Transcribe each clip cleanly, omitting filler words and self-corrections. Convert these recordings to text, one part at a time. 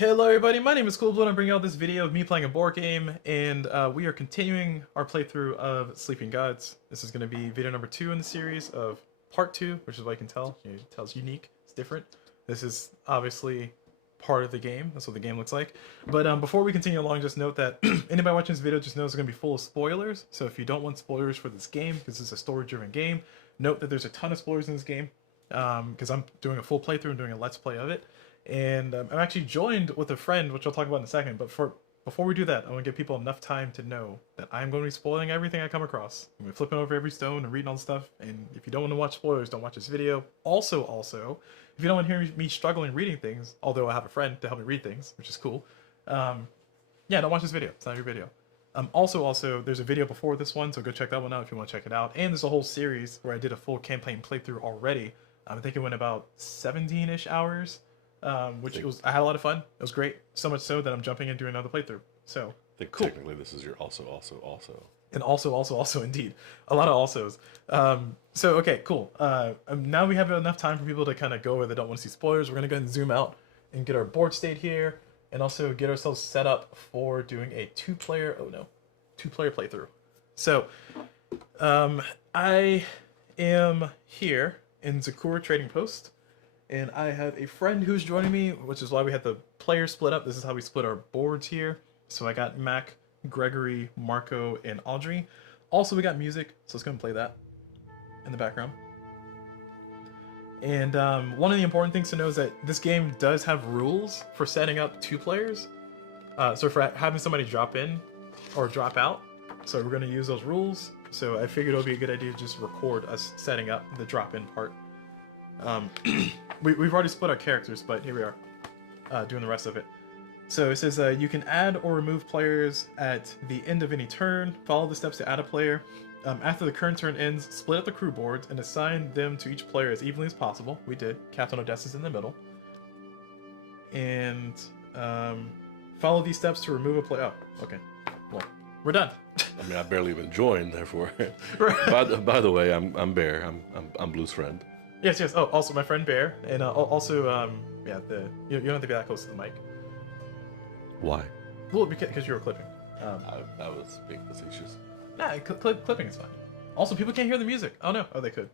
Hello everybody, my name is CulBlu and I'm bringing out this video of me playing a board game, and we are continuing our playthrough of Sleeping Gods. This is going to be video number 2 in the series of part 2, which is what I can tell. You can tell it's unique, it's different. This is obviously part of the game, that's what the game looks like. But before we continue along, just note that anybody watching this video just knows it's going to be full of spoilers. So if you don't want spoilers for this game, because it's a story-driven game, note that there's a ton of spoilers in this game, because I'm doing a full playthrough and doing a Let's Play of it. And I'm actually joined with a friend, which I'll talk about in a second. But before we do that, I want to give people enough time to know that I'm going to be spoiling everything I come across. I'm going to be flipping over every stone and reading all the stuff. And if you don't want to watch spoilers, don't watch this video. Also, if you don't want to hear me struggling reading things, although I have a friend to help me read things, which is cool, yeah, don't watch this video. It's not your video. Also, there's a video before this one, so go check that one out if you want to check it out. And there's a whole series where I did a full campaign playthrough already. I think it went about 17-ish hours. I had a lot of fun. It was great. So much so that I'm jumping and doing another playthrough. So I think cool. Technically this is your also. And also indeed. A lot of alsos. So okay, cool. Now we have enough time for people to kind of go where they don't want to see spoilers. We're gonna go ahead and zoom out and get our board state here, and also get ourselves set up for doing a two-player playthrough. So I am here in Zakura Trading Post. And I have a friend who's joining me, which is why we had the players split up. This is how we split our boards here. So I got Mac, Gregory, Marco, and Audrey. Also, we got music, so let's go and play that in the background. And one of the important things to know is that this game does have rules for setting up two players. So for having somebody drop in or drop out. So we're going to use those rules. So I figured it would be a good idea to just record us setting up the drop-in part. We've already split our characters, but here we are, doing the rest of it. So it says you can add or remove players at the end of any turn. Follow the steps to add a player. After the current turn ends, split up the crew boards and assign them to each player as evenly as possible. We did. Captain Odessa's in the middle. And follow these steps to remove a player. Oh, okay. Well, we're done. I mean, I barely even joined, therefore. by the way, I'm Bear. I'm Blue's friend. Yes. Oh, also my friend Bear, and also yeah, you don't have to be that close to the mic. Why? Well, because you were clipping. I was being facetious. Nah, clipping is fine. Also, people can't hear the music. Oh no. Oh, they could.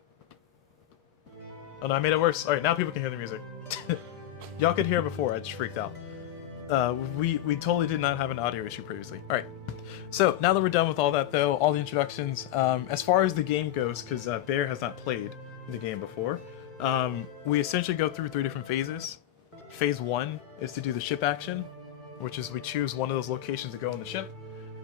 Oh no, I made it worse. All right, now people can hear the music. Y'all could hear before. I just freaked out. We totally did not have an audio issue previously. All right. So now that we're done with all that, though, all the introductions. As far as the game goes, because Bear has not played the game before, we essentially go through 3 different phases. Phase 1 is to do the ship action, which is we choose one of those locations to go on the ship,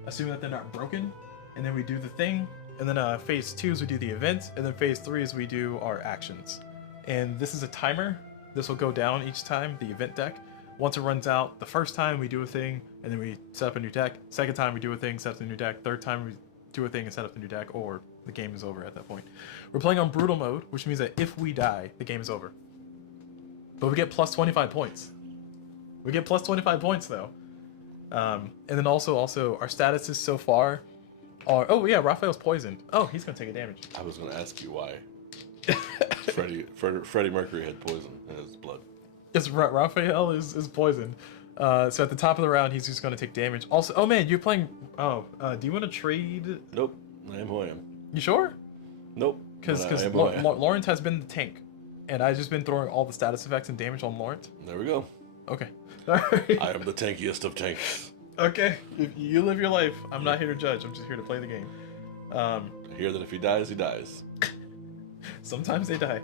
assuming that they're not broken, and then we do the thing. And then phase 2 is we do the event, and then phase 3 is we do our actions. And this is a timer. This will go down each time, the event deck. Once it runs out, the first time we do a thing, and then we set up a new deck. Second time we do a thing, set up a new deck. Third time we do a thing and set up a new deck, or the game is over at that point. We're playing on brutal mode, which means that if we die, the game is over. But we get plus 25 points. We get plus 25 points though. And then also our statuses so far are, oh yeah, Raphael's poisoned. Oh, he's gonna take a damage. I was gonna ask you why. Freddie Mercury had poison in his blood. Yes, Raphael is poisoned. So at the top of the round, he's just gonna take damage. Also, oh man, you're playing. Oh, do you want to trade? Nope, I am who I am. You sure? Nope. Because Lawrence has been the tank, and I've just been throwing all the status effects and damage on Lawrence. There we go. Okay. All right. I am the tankiest of tanks. Okay. If you live your life, I'm not here to judge. I'm just here to play the game. I hear that if he dies, he dies. Sometimes they die.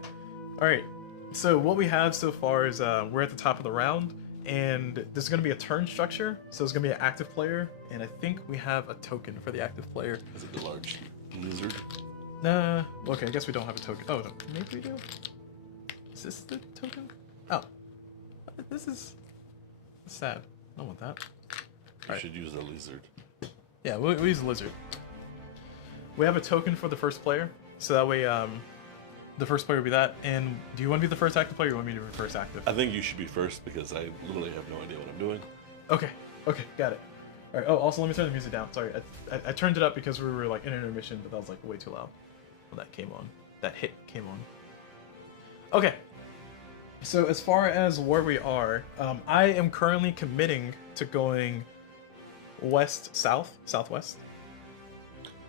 All right. So what we have so far is we're at the top of the round, and there's going to be a turn structure. So there's going to be an active player, and I think we have a token for the active player. Is it the large lizard? Nah. Okay, I guess we don't have a token. Oh, no, maybe we do. Is this the token? Oh, this is sad. I don't want that. You should use the lizard. Yeah, we'll use the lizard. We have a token for the first player, so that way the first player will be that. And do you want to be the first active player, or you want me to be the first active? I think you should be first because I literally have no idea what I'm doing. Okay, got it. All right. Oh, also let me turn the music down. Sorry, I turned it up because we were like in intermission, but that was like way too loud when that came on. That hit came on. Okay. So as far as where we are, I am currently committing to going west, south, southwest.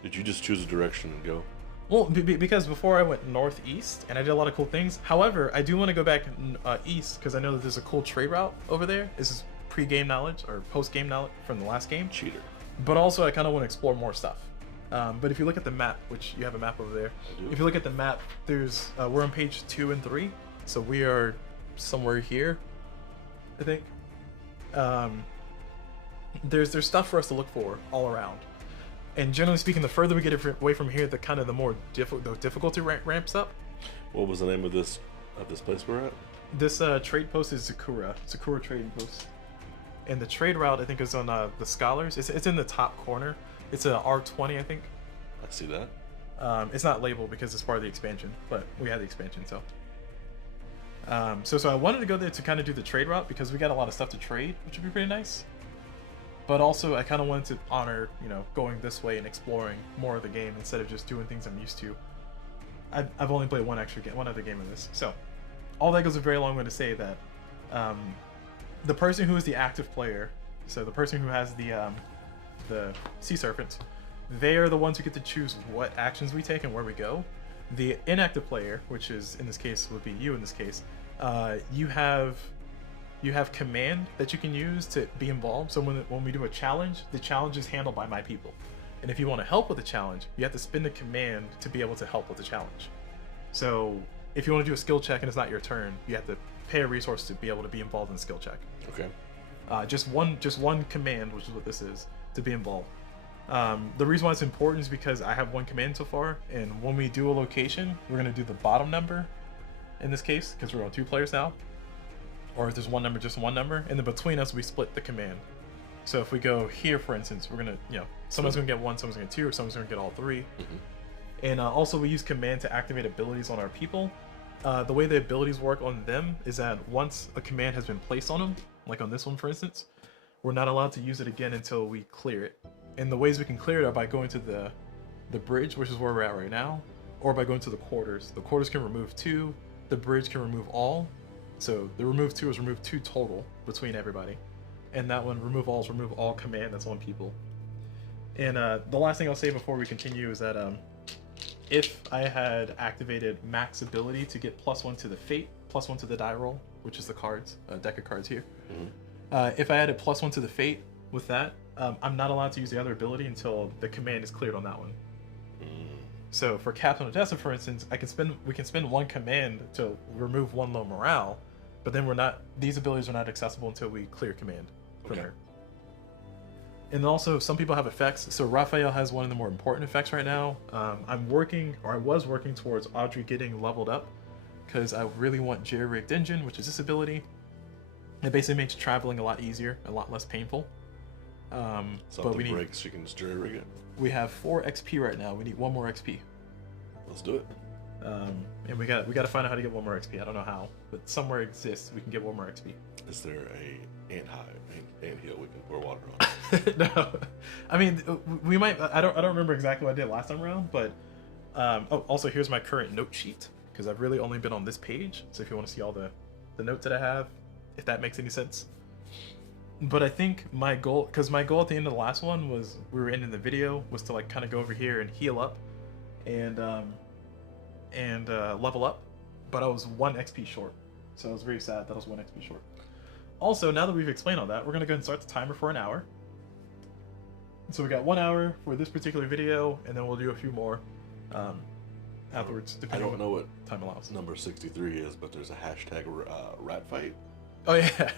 Did you just choose a direction and go? Well, because before I went northeast and I did a lot of cool things. However, I do want to go back east because I know that there's a cool trade route over there. This is pre-game knowledge or post-game knowledge from the last game. Cheater. But also, I kind of want to explore more stuff. But if you look at the map, which you have a map over there, if you look at the map, there's we're on page 2 and 3, so we are somewhere here, I think. There's stuff for us to look for all around. And generally speaking, the further we get away from here, the more the difficulty ramps up. What was the name of this place we're at? This trade post is Sakura trading post, and the trade route I think is on the Scholars. It's in the top corner. It's a R20, I think. I see that. It's not labeled because it's part of the expansion, but we had the expansion, so. So I wanted to go there to kind of do the trade route because we got a lot of stuff to trade, which would be pretty nice. But also, I kind of wanted to honor, going this way and exploring more of the game instead of just doing things I'm used to. I've only played one other game of this, so all that goes a very long way to say that the person who is the active player, so the person who has the Sea Serpent, they are the ones who get to choose what actions we take and where we go. The inactive player, which is in this case would be you in this case, you have command that you can use to be involved. So when we do a challenge, the challenge is handled by my people. And if you want to help with the challenge, you have to spend the command to be able to help with the challenge. So if you want to do a skill check and it's not your turn, you have to pay a resource to be able to be involved in the skill check. Okay. Just one command, which is what this is, to be involved. The reason why it's important is because I have one command so far, and when we do a location, we're going to do the bottom number in this case, because we're on 2 players now. Or if there's one number, just one number, and then between us we split the command. So if we go here, for instance, we're gonna, someone's gonna get 1, someone's gonna get 2, or someone's gonna get all 3. Mm-hmm. And also we use command to activate abilities on our people. The way the abilities work on them is that once a command has been placed on them, like on this one for instance, we're not allowed to use it again until we clear it. And the ways we can clear it are by going to the bridge, which is where we're at right now, or by going to the quarters. The quarters can remove 2, the bridge can remove all. So the remove 2 is remove 2 total between everybody. And that one, remove all, is remove all command that's on people. And the last thing I'll say before we continue is that if I had activated max ability to get +1 to the fate, +1 to the die roll, which is the cards, deck of cards here. Mm-hmm. If I added +1 to the fate with that, I'm not allowed to use the other ability until the command is cleared on that one. So for Captain Odessa, for instance, we can spend one command to remove 1 low morale, but then these abilities are not accessible until we clear command from her. And also, some people have effects. So Raphael has one of the more important effects right now. I was working towards Audrey getting leveled up because I really want Jerry-rigged engine, which is this ability. It basically makes traveling a lot easier, a lot less painful. Something breaks, you can just jerry-rig it. We have 4 XP right now. We need 1 more XP. Let's do it. And we got to find out how to get 1 more XP. I don't know how, but somewhere exists we can get 1 more XP. Is there a ant hill we can pour water on? No, I mean we might. I don't remember exactly what I did last time around, but also here's my current note sheet because I've really only been on this page. So if you want to see all the notes that I have, if that makes any sense. But I think my goal at the end of the last one was we were ending the video was to like kind of go over here and heal up, and level up, but I was 1 XP short, so I was very sad that I was 1 XP short. Also, now that we've explained all that, we're gonna go ahead and start the timer for an hour. So we got 1 hour for this particular video, and then we'll do a few more afterwards. I don't know what time allows. Number 63 is, but there's a hashtag rat fight. Oh yeah.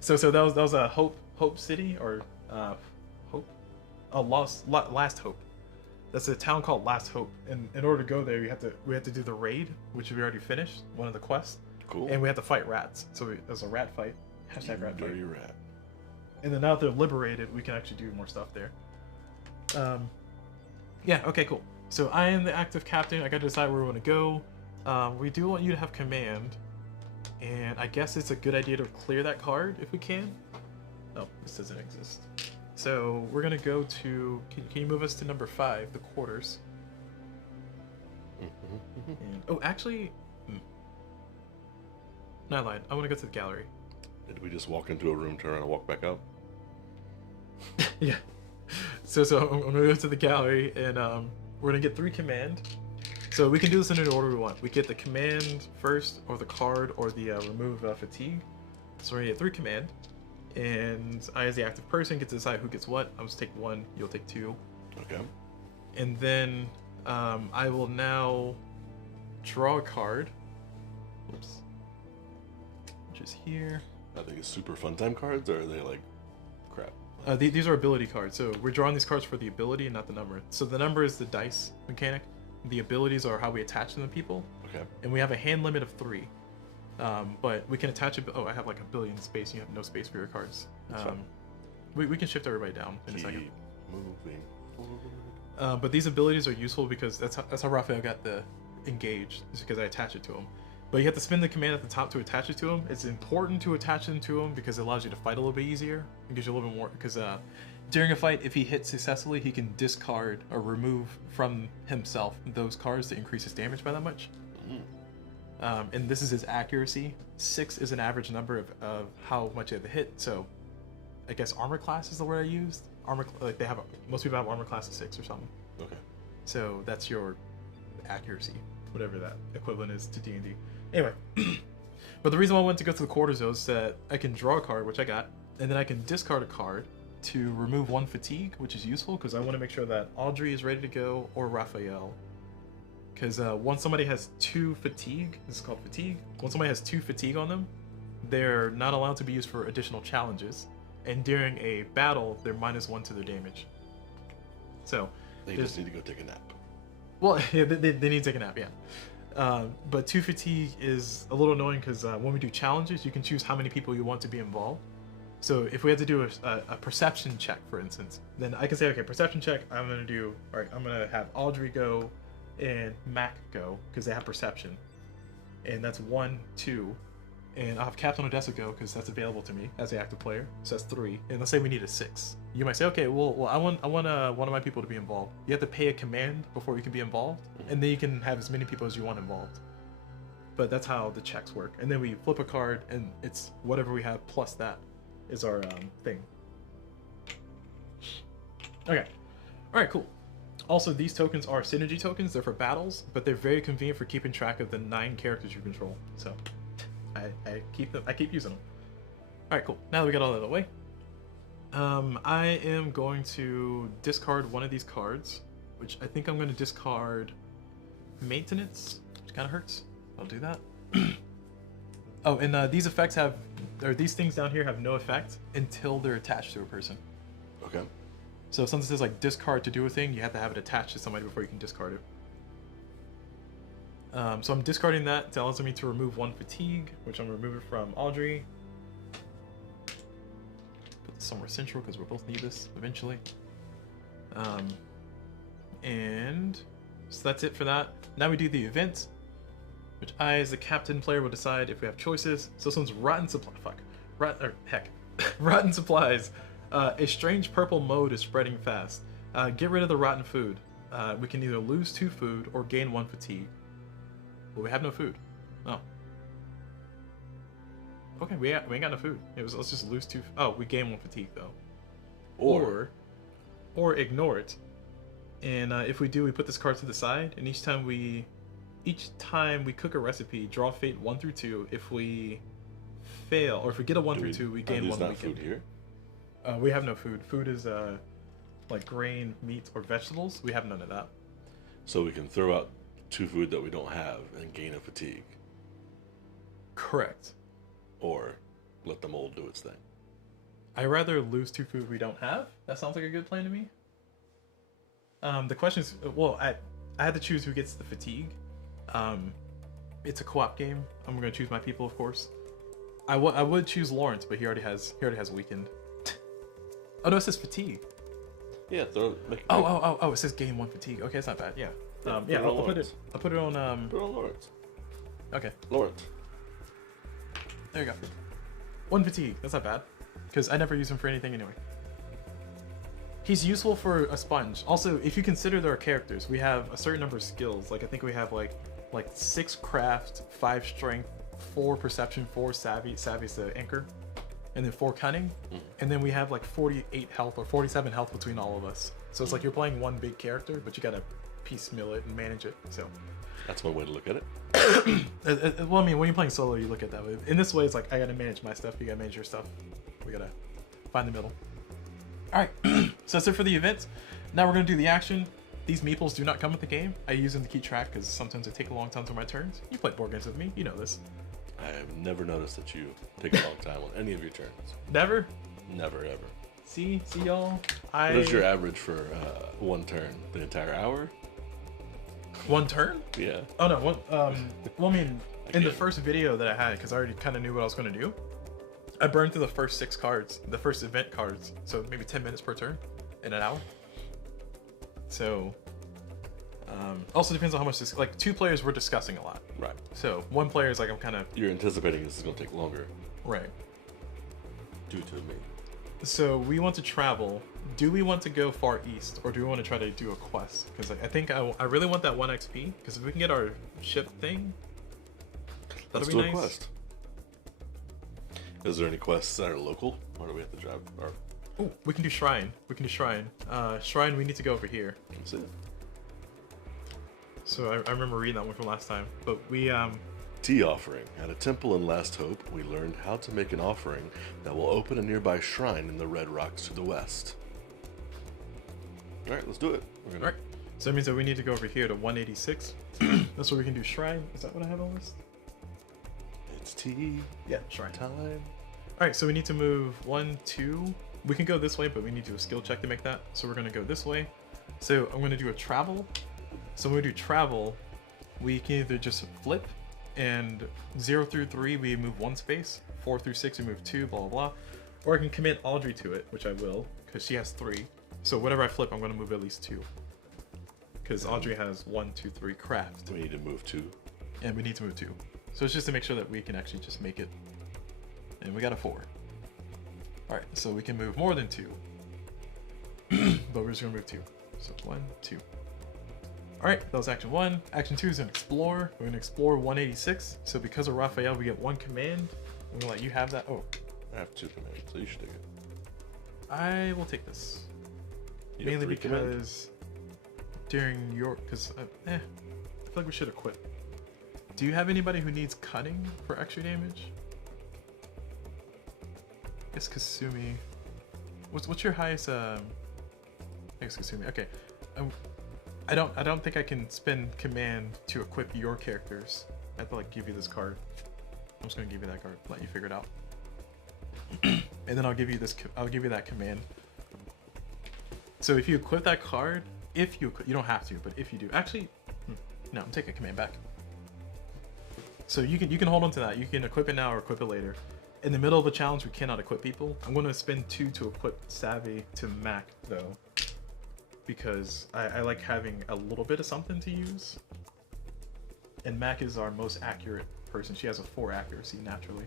so that was a Hope City or Last Hope. That's a town called Last Hope, and in order to go there, we had to do the raid, which we already finished, one of the quests. Cool. And we had to fight rats, so there's a rat fight. Hashtag rat fight. Dirty rat. And then now that they're liberated, we can actually do more stuff there. Yeah. Okay. Cool. So I am the active captain. I got to decide where we want to go. We do want you to have command, and I guess it's a good idea to clear that card if we can. No, this doesn't exist. So we're gonna go to. Can you move us to number 5, the quarters? And, oh, actually, No, I lied. I want to go to the gallery. Did we just walk into a room, turn around, and walk back out? Yeah. So I'm gonna go to the gallery, and we're gonna get 3 command. So we can do this in any order we want. We get the command first, or the card, or the remove fatigue. So we're gonna get 3 command, and I, as the active person, get to decide who gets what. I'm just take 1. You'll take 2. Okay. And then I will now draw a card. Oops. Which is here. Are they super fun time cards, or are they like crap? These are ability cards. So we're drawing these cards for the ability and not the number. So the number is the dice mechanic. The abilities are how we attach them to people. Okay. And we have a hand limit of 3. But we can attach it. Oh, I have like a billion space. You have no space for your cards. We can shift everybody down in a second. Keep moving forward. But these abilities are useful because that's how Raphael got the engaged. Is because I attach it to him. But you have to spin the command at the top to attach it to him. It's important to attach them to him because it allows you to fight a little bit easier. It gives you a little bit more, because during a fight, if he hits successfully, he can discard or remove from himself those cards to increase his damage by that much. And this is his accuracy. 6 is an average number of how much you have to hit. So I guess armor class is the word I used. Armor, like most people have armor class of 6 or something. Okay. So that's your accuracy, whatever that equivalent is to D&D. Anyway, but the reason why I went to go to the quarters is that I can draw a card, which I got, and then I can discard a card to remove 1 fatigue, which is useful because I want to make sure that Audrey is ready to go, or Raphael. Because once somebody has 2 fatigue, this is called fatigue, once somebody has 2 fatigue on them, they're not allowed to be used for additional challenges. And during a battle, they're -1 to their damage. So They just need to go take a nap. well, yeah, they need to take a nap, yeah. But 2 fatigue is a little annoying because when we do challenges, you can choose how many people you want to be involved. So if we had to do a perception check, for instance, then I can say, okay, perception check, I'm going to have Audrey go and Mac go because they have perception. And that's 1, 2. And I'll have Captain Odessa go because that's available to me as the active player. So that's 3. And let's say we need a 6. You might say, okay, well, I want one of my people to be involved. You have to pay a command before you can be involved, and then you can have as many people as you want involved. But that's how the checks work. And then we flip a card, and it's whatever we have plus that is our thing. Okay. All right, cool. Also, these tokens are synergy tokens. They're for battles, but they're very convenient for keeping track of the 9 characters you control. So I keep using them. All right, cool. Now that we got all that out of the way, I am going to discard one of these cards, which I think I'm going to discard maintenance, which kind of hurts. I'll do that. Oh, and these effects these things down here have no effect until they're attached to a person. Okay. So if something says like discard to do a thing, you have to have it attached to somebody before you can discard it. So I'm discarding that. It allows me to remove 1 fatigue, which I'm removing from Audrey. Put this somewhere central because we'll both need this eventually. And so that's it for that. Now we do the event, which I, as the captain player, will decide if we have choices. So this one's rotten supply. Rotten supplies. A strange purple mode is spreading fast. Get rid of the rotten food. We can either lose 2 food or gain 1 fatigue. Well, we have no food. Oh. Okay, we ain't got no food. Let's just lose 2. Oh, we gain 1 fatigue though. Or ignore it. And if we do, we put this card to the side, and each time we cook a recipe, draw fate 1 through 2. If we fail, or if we get a 1 through 2, we gain 1 weekend. Food here? We have no food. Food is like grain, meat, or vegetables. We have none of that. So we can throw out 2 food that we don't have and gain a fatigue. Correct. Or let the mold do its thing. I'd rather lose 2 food we don't have. That sounds like a good plan to me. The question is, well, I had to choose who gets the fatigue. It's a co-op game. I'm gonna choose my people, of course. I would choose Lawrence, but he already has weakened. Oh no, it says fatigue. Yeah, Oh, it says gain 1 fatigue. Okay, it's not bad. Yeah. I'll put it on Put it on Lawrence. Okay. Lawrence. There you go. 1 fatigue. That's not bad, because I never use him for anything anyway. He's useful for a sponge. Also, if you consider there are characters, we have a certain number of skills. Like I think we have like 6 craft, 5 strength, 4 perception, 4 savvy. Savvy's the anchor, and then 4 cunning, and then we have like 48 health or 47 health between all of us. So it's like you're playing one big character, but you gotta piecemeal it and manage it. So That's one way to look at it. well, I mean, when you're playing solo, you look at that way. In this way, it's like I gotta manage my stuff, you gotta manage your stuff. We gotta find the middle. All right, so that's it for the events. Now we're gonna do the action. These meeples do not come with the game. I use them to keep track because sometimes they take a long time for my turns. You played board games with me, you know this. I have never noticed that you take a long time on any of your turns. Never? Never, ever. See y'all. What is your average for one turn? The entire hour? One turn? Yeah. Oh no, one, well, I mean, in the first video that I had, because I already kind of knew what I was going to do, I burned through the first 6 cards, the first event cards, so maybe 10 minutes per turn in an hour. So, also depends on how much this, like 2 players we're discussing a lot. Right. So 1 player is like, I'm kind of... You're anticipating this is going to take longer. Right. Due to me. So we want to travel. Do we want to go far east, or do we want to try to do a quest? Because I think I really want that 1 XP, because if we can get our ship thing, Let's that'll do be a nice. quest. Is there any quests that are local, or do we have to drive? Or Oh, we can do shrine. We can do shrine. Shrine, we need to go over here. that's it. So I remember reading that one from last time. But we, Tea offering. At a temple in Last Hope, we learned how to make an offering that will open a nearby shrine in the Red Rocks to the west. All right, let's do it. all right. So that means that we need to go over here to 186. That's where we can do shrine. Is that what I have on the list? It's tea Yeah, shrine. time. All right, so we need to move 1, 2. We can go this way, but we need to do a skill check to make that. So we're gonna go this way. So I'm gonna do a travel. So when we do travel, we can either just flip, and 0 through 3 we move 1 space, 4 through 6 we move 2, blah blah blah. Or I can commit Audrey to it, which I will, because she has 3. So whatever I flip, I'm gonna move at least 2. Because Audrey has 1, 2, 3 craft. We need to move 2. And we need to move 2. So it's just to make sure that we can actually just make it. And we got a 4. Alright, so we can move more than 2. But we're just gonna move 2. So 1, 2. Alright, that was action 1. Action 2 is an explore. We're gonna explore 186. So because of Raphael, we get 1 command. I'm gonna let you have that. Oh, I have 2 commands, so you should take it. I will take this. You have Mainly 3 command? because during your, because I feel like we should equip. Do you have anybody who needs cutting for extra damage? I guess Kasumi. What's your highest? I guess Kasumi. Okay. I don't think I can spend command to equip your characters. I have to like give you this card. I'm just gonna give you that card. Let you figure it out. And then I'll give you this. I'll give you that command. So if you equip that card, if you don't have to, but if you do, actually, no, I'm taking command back. So you can hold on to that. You can equip it now or equip it later. In the middle of a challenge, we cannot equip people. I'm going to spend 2 to equip Savvy to Mac though, because I like having a little bit of something to use. And Mac is our most accurate person. She has a 4 accuracy naturally.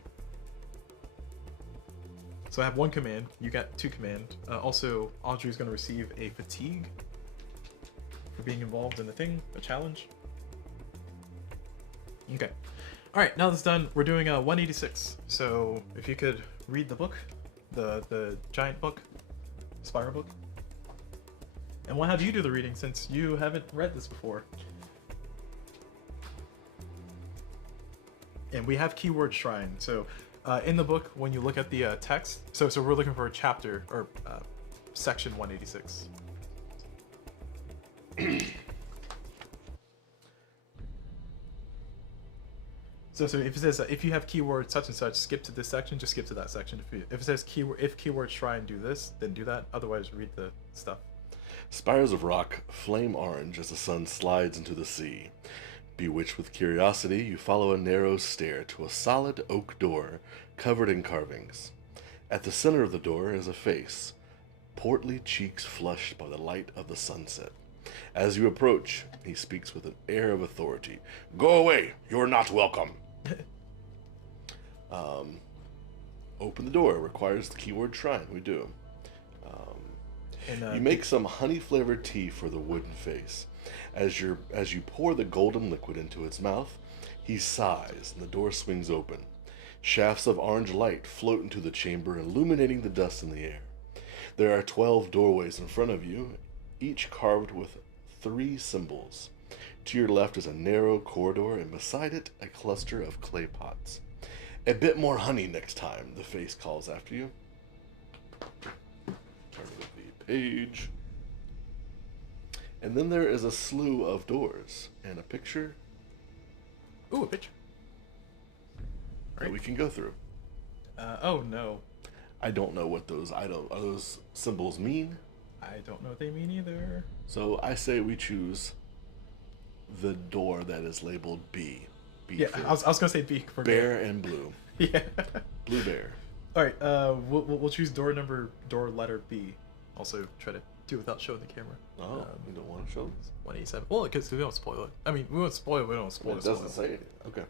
So I have 1 command. You got 2 command. Also, Audrey's going to receive a fatigue for being involved in the thing, a challenge. Okay. All right, now that's done. We're doing 186. So if you could read the book, the giant book, spiral book, and we'll have you do the reading since you haven't read this before. And we have keyword shrine. So in the book, when you look at the text, so we're looking for a chapter or section 186. So if it says if you have keyword such and such, skip to this section, just skip to that section. If it says keyword shrine, do this, then do that. Otherwise, read the stuff. Spires of rock flame orange as the sun slides into the sea. Bewitched with curiosity, you follow a narrow stair to a solid oak door covered in carvings. At the center of the door is a face, portly cheeks flushed by the light of the sunset. As you approach, he speaks with an air of authority. "Go away! You're not welcome!" Open the door. Requires the keyword shrine. We do. You make some honey-flavored tea for the wooden face. As you pour the golden liquid into its mouth, He sighs, and the door swings open. Shafts of orange light float into the chamber, illuminating the dust in the air. There are 12 doorways in front of you, each carved with 3 symbols. To your left is a narrow corridor, and beside it, a cluster of clay pots. A bit more honey next time, the face calls after you. Turn to the page. And then there is a slew of doors, and a picture Ooh, a picture. that we can go through. Oh no. I don't know what those those symbols mean. I don't know what they mean either. So I say we choose the door that is labeled B. B Yeah, for I was gonna say B for bear and blue. Yeah. Blue bear. All right. We'll choose door letter B. Also try to do it without showing the camera. Oh, you don't want to show this? 187. Well, because we don't spoil it. I mean, we won't spoil it. We don't spoil It it. doesn't say it. Okay.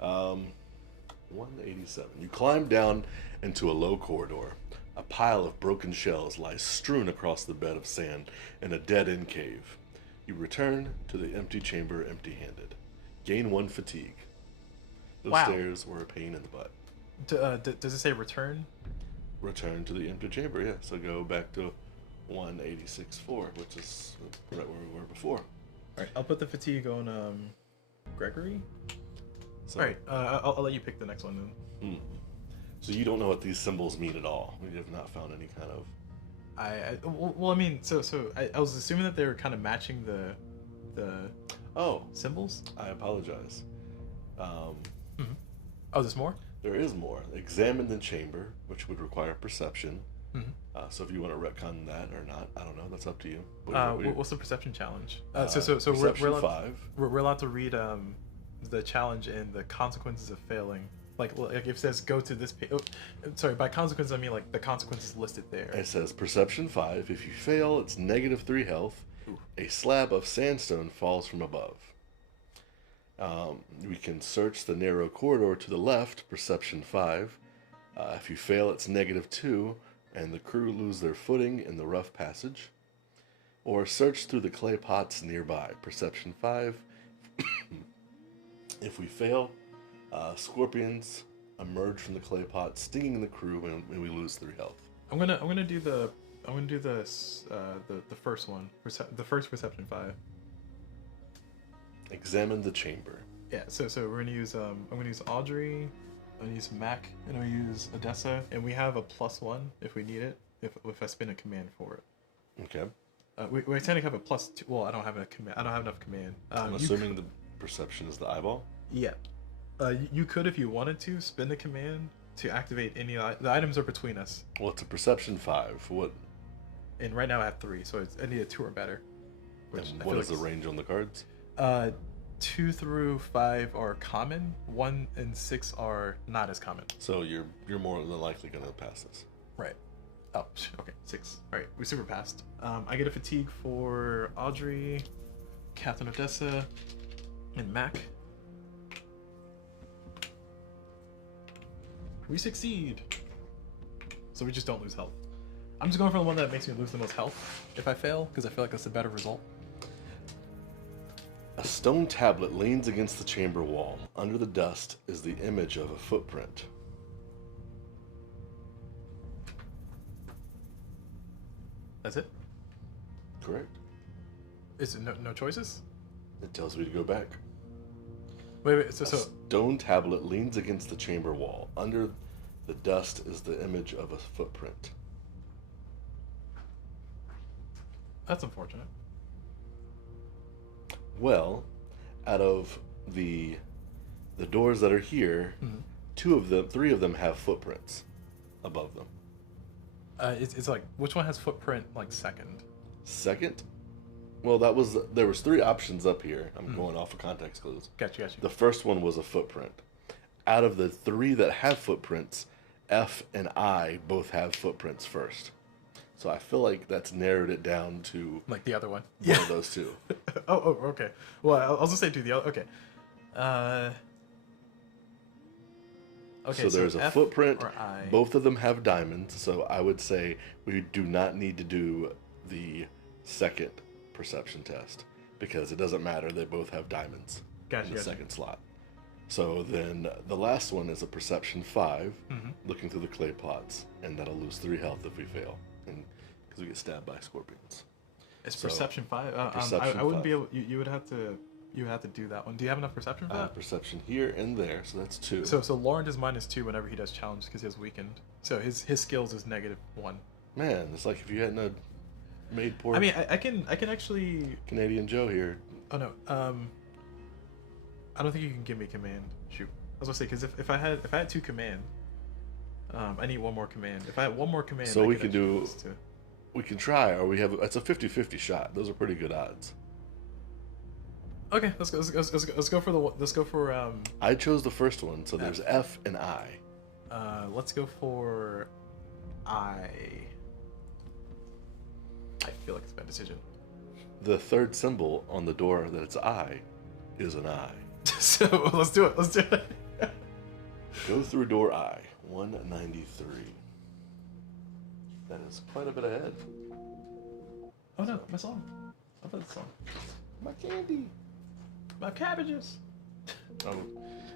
187. You climb down into a low corridor. A pile of broken shells lies strewn across the bed of sand in a dead-end cave. You return to the empty chamber empty-handed. Gain 1 fatigue. Those Wow. stairs were a pain in the butt. Does it say return? Return to the empty chamber, yeah. So go back to 186.4, which is right where we were before. All right. I'll put the fatigue on Gregory. So, All right. I'll let you pick the next one then. So you don't know what these symbols mean at all. You have not found any kind of... Well, I mean, so I was assuming that they were kind of matching the Oh, symbols. I apologize. Oh, there's more. There is more. Examine the chamber, which would require perception. So if you want to retcon that or not, I don't know. That's up to you. What's the perception challenge? So perception we're 5. we're allowed to read the challenge and the consequences of failing. Like if it says go to this page. Oh, sorry, by consequences I mean like the consequences listed there. It says perception 5. If you fail, it's -3 health. Ooh. A slab of sandstone falls from above. We can search the narrow corridor to the left, perception 5. If you fail, it's -2, and the crew lose their footing in the rough passage. Or search through the clay pots nearby, perception 5. If we fail, scorpions emerge from the clay pot, stinging the crew, and we lose 3 health. I'm gonna do the first one, the first perception 5. Examine the chamber. Yeah, so we're gonna use I'm gonna use Audrey, I'm gonna use Mac, and I'm gonna use Odessa, and we have a +1 if we need it, if I spin a command for it. Okay. We technically have a +2. Well, I don't have a command. I don't have enough command. I'm assuming the perception is the eyeball. Yeah. You could, if you wanted to, spin the command to activate any. The items are between us, Well, it's a perception 5. What? and right now I have 3, so I need a 2 or better. Which And I what feel is the like range on the cards? 2 through 5 are common. 1 and 6 are not as common. So you're more than likely gonna pass this. Right. Oh, okay. 6. All right, we super passed. I get a fatigue for Audrey, Captain Odessa, and Mac. We succeed. So we just don't lose health. I'm just going for the one that makes me lose the most health if I fail, because I feel like that's a better result. A stone tablet leans against the chamber wall. Under the dust is the image of a footprint. That's it? Correct. Is it no choices? It tells me to go back. Wait, A so stone tablet leans against the chamber wall. Under the dust is the image of a footprint. that's unfortunate. Well, out of the doors that are here, 3 of them have footprints above them. It's like, which one has footprint like second? Second, well, there was 3 options up here. I'm going off of context clues. Gotcha. The first one was a footprint. Out of the 3 that have footprints, F and I both have footprints first. So I feel like that's narrowed it down to Like the other one. one of those 2. Oh, okay. Well, I'll just say do the other. Okay. Okay. So there's a F footprint. or I. Both of them have diamonds, so I would say we do not need to do the second perception test because it doesn't matter. They both have diamonds in the second slot. So then the last one is a perception 5, Mm-hmm. looking through the clay pots, and that'll lose 3 health if we fail, and because we get stabbed by scorpions. It's So, perception 5. perception I wouldn't 5. be able. You would have to. You would have to do that one. Do you have enough perception for I that? have perception here and there, so that's 2. So Lauren is -2 whenever he does challenge because he has weakened. So his skills is -1. Man, it's like if you hadn't made poor I mean, I can actually. Canadian Joe here. Oh no. I don't think you can give me command. Shoot. I was gonna say because if I had 2 command, I need 1 more command. If I had 1 more command, So I we could can actually do- use this too. We can try, or we have it's a 50-50 shot. Those are pretty good odds. Okay, let's go for I chose the first one, so there's F and I. let's go for I. I feel like it's a bad decision. The third symbol on the door that it's I is an I. So let's do it. Let's do it. Go through door I, 193. That is quite a bit ahead. Oh no, my song. I played the song. My candy. My cabbages.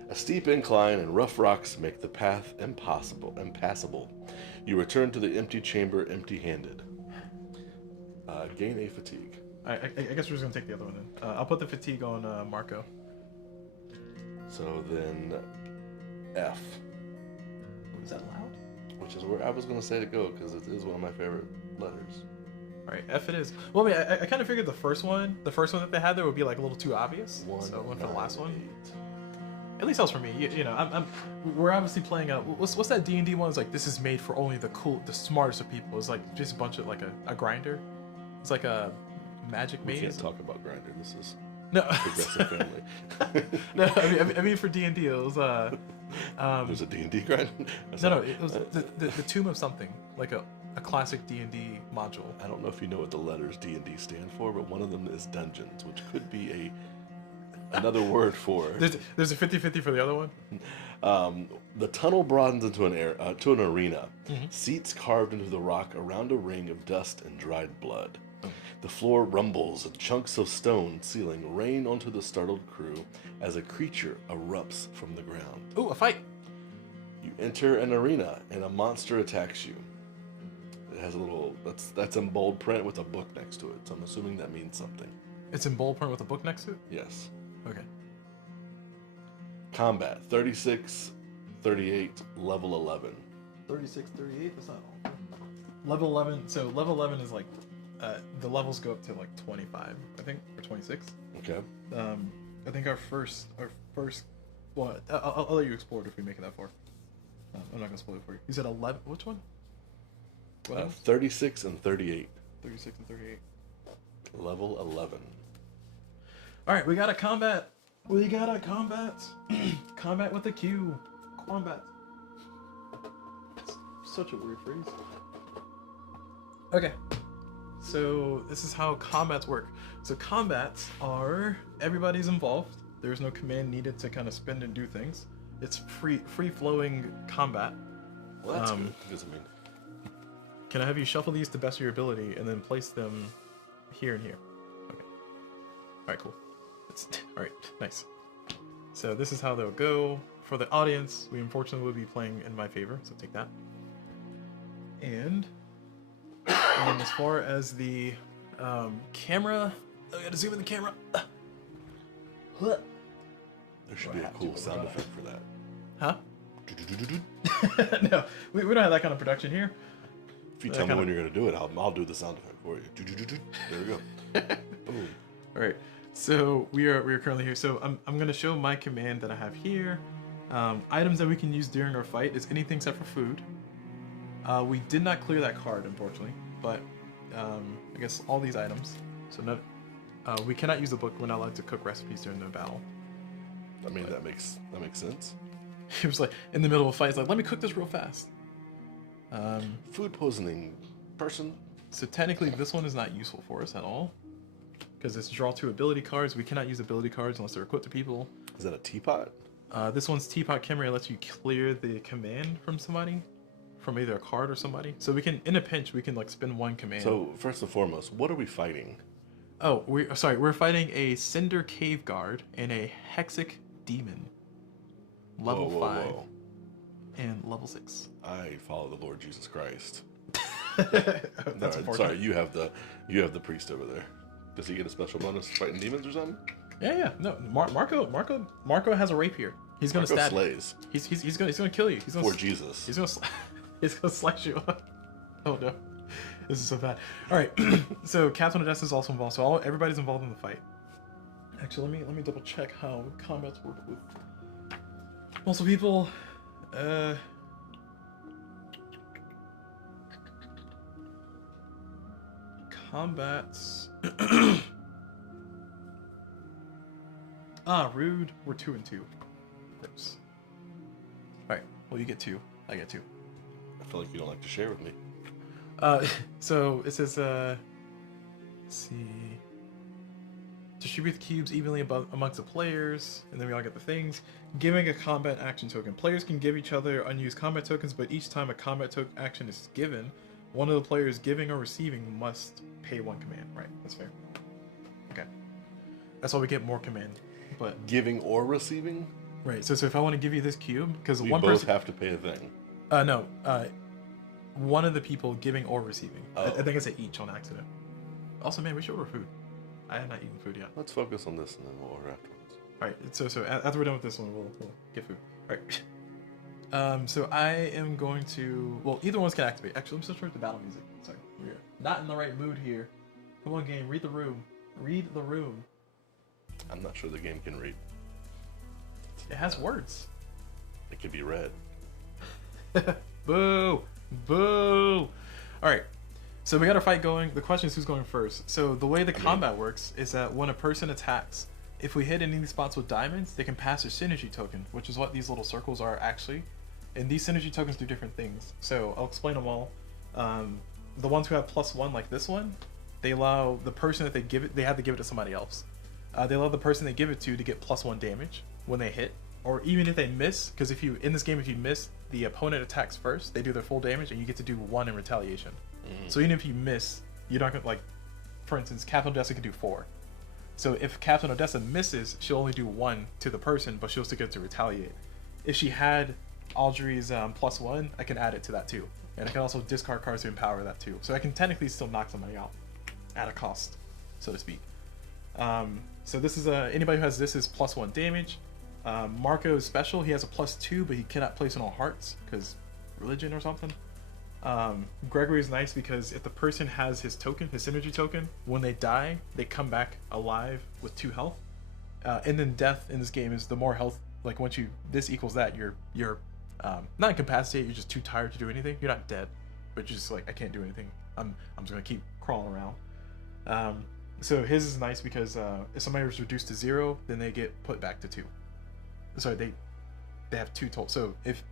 A steep incline and rough rocks make the path impassable. You return to the empty chamber empty-handed. Gain a fatigue. I guess we're just gonna take the other one then. I'll put the fatigue on Marco. So then F, Was that loud? which is where I was going to say to go, because it is one of my favorite letters. All right, F it is. Well, I mean, I kind of figured the first one that they had there would be like a little too obvious. So I went for the last one. 198. At least that was for me. You know, we're obviously playing what's that D&D one? It's like this is made for only the smartest of people. It's like just a bunch of like a grinder. It's like a magic We maze. can't talk about Grindr. This is No, Progressive Family. no. I mean for D&D it was There's a D&D Grindr? no, it was the Tomb of something, like a classic D&D module. I don't know if you know what the letters D&D stand for, but one of them is dungeons, which could be another word for. There's a 50-50 for the other one. The tunnel broadens into an arena. Seats carved into the rock around a ring of dust and dried blood. The floor rumbles and chunks of stone ceiling rain onto the startled crew as a creature erupts from the ground. Ooh, a fight. You enter an arena and a monster attacks you. It has a little that's in bold print with a book next to it, so I'm assuming that means something. It's in bold print with a book next to it? Yes. Okay. Combat 36, 38, level 11. 36, 38, that's not all. Level 11, so level 11 is like, the levels go up to like 25, I think, or 26. Okay. I think our first, well, I'll let you explore it if we make it that far. I'm not gonna spoil it for you. You said 11, which one? What else? 36 and 38. 36 and 38. Level 11. Alright, we got a combat. We got a combat. Combat with a Q. Combat. It's such a weird phrase. Okay. So this is how combats work. So combats are everybody's involved. There's no command needed to kind of spin and do things. It's free-flowing combat. Well, that's good. Because, I mean, Can I have you shuffle these to best of your ability and then place them here and here? Okay. Alright, cool. Alright, nice. So this is how they'll go. For the audience, we unfortunately will be playing in my favor, so take that. And as far as the camera, I gotta zoom in the camera. there should be a cool sound effect for that. Huh? Do-do-do-do-do. No, we don't have that kind of production here. If you tell me when you're going to do it, I'll do the sound effect for you. Do-do-do-do. There we go. Boom. All right, so we are currently here. So I'm gonna show my command that I have here. Items that we can use during our fight is anything except for food. We did not clear that card, unfortunately, but I guess all these items. So no, we cannot use the book. We're not allowed to cook recipes during the battle. I mean, that makes sense. He was like in the middle of a fight. He's like, "Let me cook this real fast." Food poisoning person. So technically, this one is not useful for us at all because it's draw 2 ability cards. We cannot use ability cards unless they're equipped to people. Is that a teapot? This one's Teapot Chimera lets you clear the command from somebody, from either a card or somebody. So we can, in a pinch, we can like spin 1 command. So first and foremost, what are we fighting? Oh, we're fighting a Cinder Cave Guard and a Hexic Demon. level Whoa, 5, whoa. and level 6. I follow the Lord Jesus Christ. That's No, sorry, you have the priest over there. Does he get a special bonus fighting demons or something? Yeah. No, Marco has a rapier. He's gonna Marco stab slays. you. He's gonna kill you. He's gonna For Jesus. He's gonna he's gonna slice you up. Oh no, this is so bad. All right, so Captain Odessa is also involved. So everybody's involved in the fight. Actually, let me double check how combats work with multiple people. Combats. Rude. We're 2 and 2. Oops. All right. Well, you get 2. I get 2. I feel like you don't like to share with me. So it says, let's see. Distribute the cubes evenly amongst the players, and then we all get the things. Giving a combat action token. Players can give each other unused combat tokens, but each time a combat action is given, one of the players giving or receiving must pay 1 command. Right, that's fair. Okay. That's why we get more command. But Giving or receiving? right, so if I want to give you this cube, because We one both person have to pay a thing. no, one of the people giving or receiving. Oh. I think I said each on accident. Also, man, we should order food. I have not eaten food yet. Let's focus on this and then we'll order afterwards. All right, so after we're done with this one, we'll get food. All right. So I am going to. Well, either one's can activate. Actually, let me switch to battle music. Sorry, we're not in the right mood here. Come on, game, read the room. Read the room. I'm not sure the game can read. It has words. It can be read. Boo! Boo! Alright, so we got our fight going. The question is who's going first. So the way the combat works is that when a person attacks, if we hit any of these spots with diamonds, they can pass a synergy token, which is what these little circles are actually. And these synergy tokens do different things. So I'll explain them all. The ones who have +1, like this one, they allow the person that they give it, they have to give it to somebody else. They allow the person they give it to get +1 damage when they hit, or even if they miss, because if you in this game, if you miss, the opponent attacks first, they do their full damage, and you get to do 1 in retaliation. So even if you miss, you're not gonna, like, for instance, Captain Odessa can do 4. So if Captain Odessa misses, she'll only do 1 to the person, but she'll still get to retaliate. If she had Audrey's +1, I can add it to that too, and I can also discard cards to empower that too. So I can technically still knock somebody out at a cost, so to speak. So this is anybody who has this is +1 damage. Marco is special. He has a +2, but he cannot place it on hearts because religion or something. Gregory is nice because if the person has his token, his synergy token, when they die, they come back alive with 2 health. And then death in this game is the more health. Like once this equals that, you're not incapacitated. You're just too tired to do anything. You're not dead, but you're just like, I can't do anything. I'm just gonna keep crawling around. So his is nice because if somebody was reduced to 0, then they get put back to 2. Sorry, they have 2 total. So if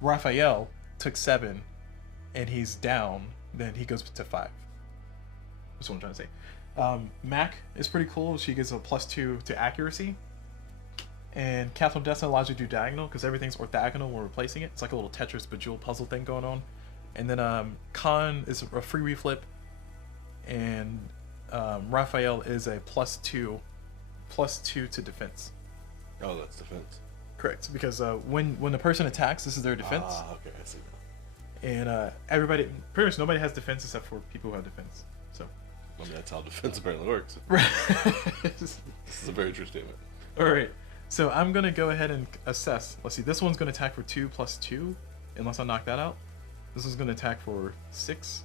Raphael took 7 and he's down, then he goes to 5. That's what I'm trying to say. Mac is pretty cool. She gets a +2 to accuracy. And Captain Odessa allows you to do diagonal because everything's orthogonal when replacing it. It's like a little Tetris Bejeweled puzzle thing going on. And then Khan is a free reflip. And Raphael is a +2 to defense. Oh, that's defense. Correct, because when the person attacks, this is their defense. Ah, okay, I see that. And everybody, pretty much nobody has defense except for people who have defense. So, I mean, that's how defense apparently works. This is a very true statement. All right, so I'm gonna go ahead and assess. Let's see, this one's gonna attack for 2 + 2, unless I knock that out. This is gonna attack for 6.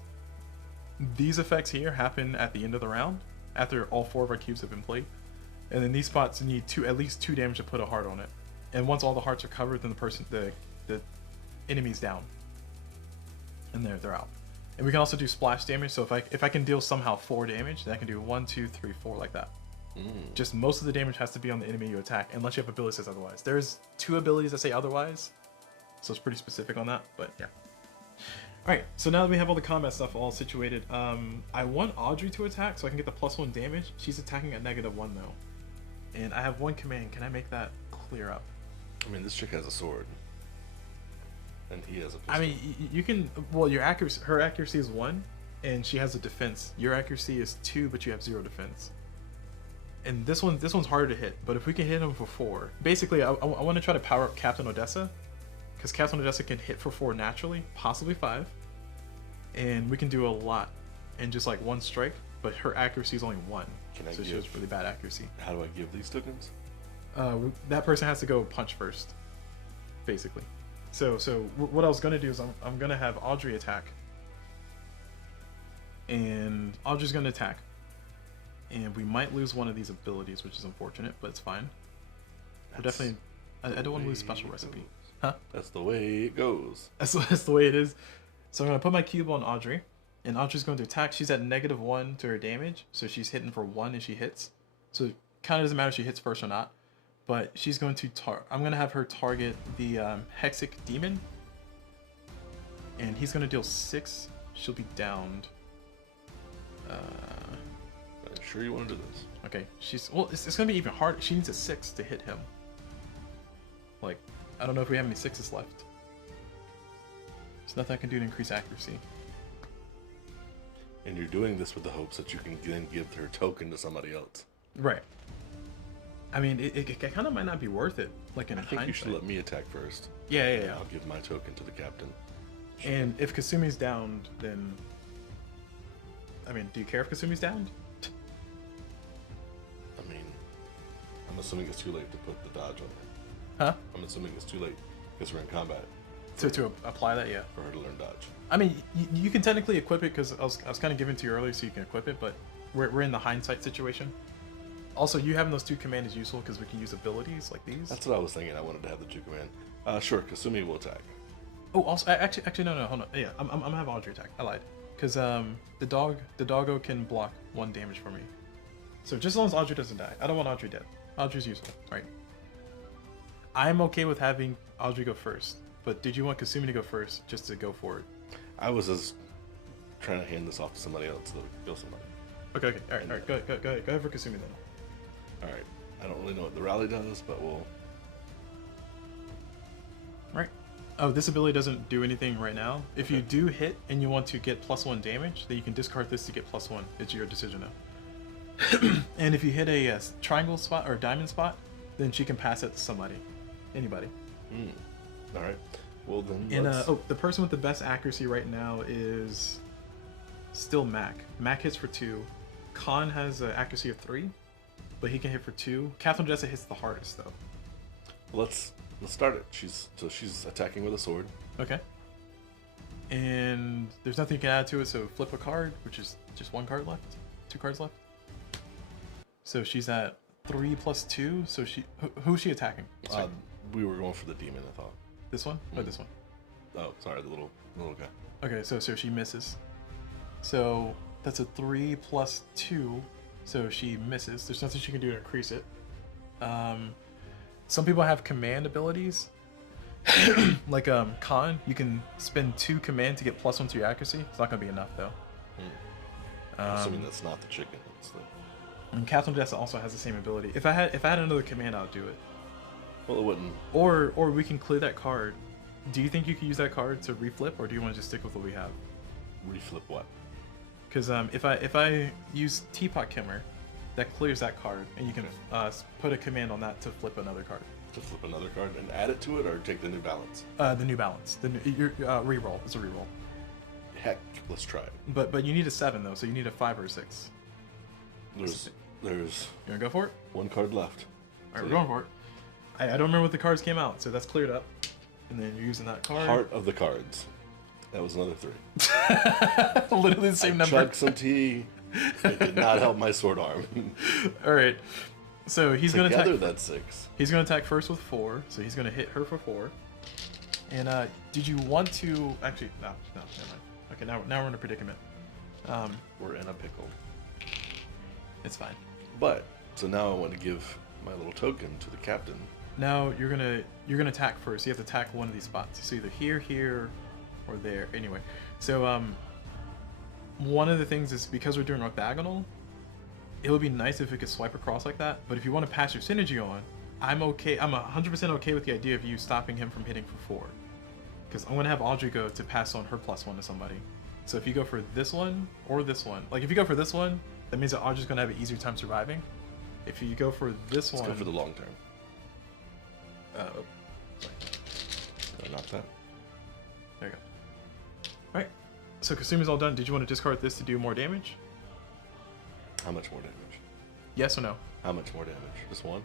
These effects here happen at the end of the round, after all 4 of our cubes have been played. And then these spots need at least 2 damage to put a heart on it. And once all the hearts are covered, then the enemy's down. And they're out. And we can also do splash damage. So if I can deal somehow 4 damage, then I can do 1, 2, 3, 4 like that. Just most of the damage has to be on the enemy you attack, unless you have abilities that says otherwise. There's 2 abilities that say otherwise, so it's pretty specific on that. But yeah. Alright, so now that we have all the combat stuff all situated, I want Audrey to attack so I can get the +1 damage. She's attacking at -1 though. And I have 1 command. Can I make that clear up? I mean, this chick has a sword. And he has a pistol. I mean, you can, well, her accuracy is 1, and she has a defense. Your accuracy is 2, but you have 0 defense. And this one's harder to hit, but if we can hit him for 4, basically I want to try to power up Captain Odessa, because Captain Odessa can hit for 4 naturally, possibly 5, and we can do a lot in just like 1 strike. But her accuracy is only 1, so she has really bad accuracy. How do I give these tokens? That person has to go punch first, basically. So what I was gonna do is I'm gonna have Audrey attack, and Audrey's gonna attack, and we might lose one of these abilities, which is unfortunate, but it's fine. We're definitely. I don't want to lose special recipe. Huh? That's the way it goes. That's the way it is. So I'm gonna put my cube on Audrey, and Audrey's going to attack. She's at -1 to her damage, so she's hitting for 1 and she hits. So it kind of doesn't matter if she hits first or not. But she's going to I'm gonna have her target the Hexic Demon, and he's gonna deal 6. She'll be downed. I'm sure you want to do this. Okay, it's gonna be even harder. She needs a 6 to hit him. Like, I don't know if we have any 6s left. There's nothing I can do to increase accuracy. And you're doing this with the hopes that you can then give her token to somebody else. Right. I mean, it kind of might not be worth it. Like in I think hindsight. you should let me attack first. Yeah. I'll give my token to the captain. And if Kasumi's downed, then... I mean, do you care if Kasumi's downed? I mean, I'm assuming it's too late to put the dodge on her. Huh? I'm assuming it's too late because we're in combat. To apply that, yeah. For her to learn dodge. I mean, you can technically equip it because I was kind of giving it to you earlier, so you can equip it. But we're in the hindsight situation. Also, you having those 2 command is useful because we can use abilities like these. That's what I was thinking. I wanted to have the 2 command. Sure, Kasumi will attack. Oh, also, actually, no, hold on. Yeah, I'm gonna have Audrey attack. I lied, because the doggo can block 1 damage for me. So just as long as Audrey doesn't die, I don't want Audrey dead. Audrey's useful, right? I'm okay with having Audrey go first, but did you want Kasumi to go first just to go for it? I was just trying to hand this off to somebody else so that we could kill somebody. Okay, all right, go ahead for Kasumi then. Alright, I don't really know what the rally does, but we'll... Right. Oh, this ability doesn't do anything right now. If you do hit and you want to get +1 damage, then you can discard this to get +1. It's your decision now. And if you hit a triangle spot or diamond spot, then she can pass it to somebody. Anybody. Alright. Well then, and the person with the best accuracy right now is still Mac. Mac hits for 2. Khan has an accuracy of 3. But he can hit for 2. Catherine Odessa hits the hardest though. Let's start it. She's attacking with a sword. Okay. And there's nothing you can add to it, so flip a card, which is just 1 card left. 2 cards left. So she's at 3 + 2. So who's she attacking? We were going for the demon, I thought. This one or this one? Oh, sorry, the little guy. Okay, so she misses. So that's a 3 + 2. So she misses. There's nothing she can do to increase it. Some people have command abilities. Like Khan, you can spend 2 command to get +1 to your accuracy. It's not gonna be enough though. I'm assuming that's not the chicken. It's the... And Catherine Odessa also has the same ability. If I had another command, I would do it. Well, it wouldn't. Or we can clear that card. Do you think you could use that card to reflip, or do you want to just stick with what we have? Reflip what? Because if I use Teapot Kimmer, that clears that card, and you can put a command on that to flip another card. To flip another card and add it to it, or take the new balance? The new balance. Your reroll. It's a reroll. Heck, let's try it. But you need a 7 though, so you need a 5 or a 6. There's You wanna go for it? 1 card left. All right, we're going for it. I don't remember what the cards came out, so that's cleared up. And then you're using that card. Heart of the cards. That was another 3. Literally the same number. Chugged some tea. It did not help my sword arm. All right. So he's gonna attack. Together that's 6. He's gonna attack first with 4. So he's gonna hit her for 4. And did you want to actually? No, never mind. Okay, now we're in a predicament. We're in a pickle. It's fine. But so now I want to give my little token to the captain. Now you're gonna attack first. You have to attack one of these spots. So either here, or there. Anyway, so one of the things is because we're doing orthogonal, it would be nice if we could swipe across like that. But if you want to pass your synergy on, I'm okay. I'm 100% okay with the idea of you stopping him from hitting for 4, because I'm gonna have Audrey go to pass on her +1 to somebody. So if you go for this one or this one, like if you go for this one, that means that Audrey's gonna have an easier time surviving. If you go for this Let's one, go for the long term. oh, No, not that. there you go. All right. So Kasumi's all done. Did you want to discard this to do more damage? How much more damage? Yes or no? How much more damage? Just one?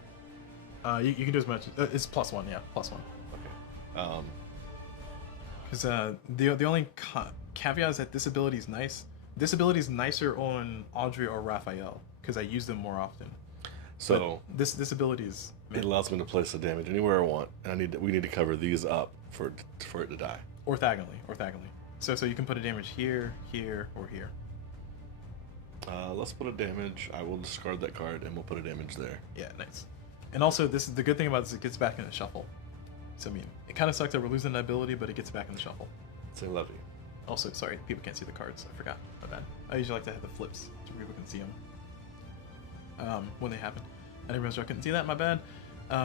You can do as much. It's +1, yeah, +1. Okay. Because the only caveat is that this ability is nice. This ability is nicer on Audrey or Raphael because I use them more often. So but this ability is. it allows me to place the damage anywhere I want, and we need to cover these up for it to die. Orthogonally. So you can put a damage here, here, or here. Let's put a damage. I will discard that card, and we'll put a damage there. Yeah, nice. And also, this is the good thing about this. It gets back in the shuffle. So I mean, it kind of sucks that we're losing that ability, but it gets back in the shuffle. Say levy. Also, sorry, people can't see the cards. I forgot. My bad. I usually like to have the flips so people can see them when they happen. I didn't realize I couldn't see that. My bad.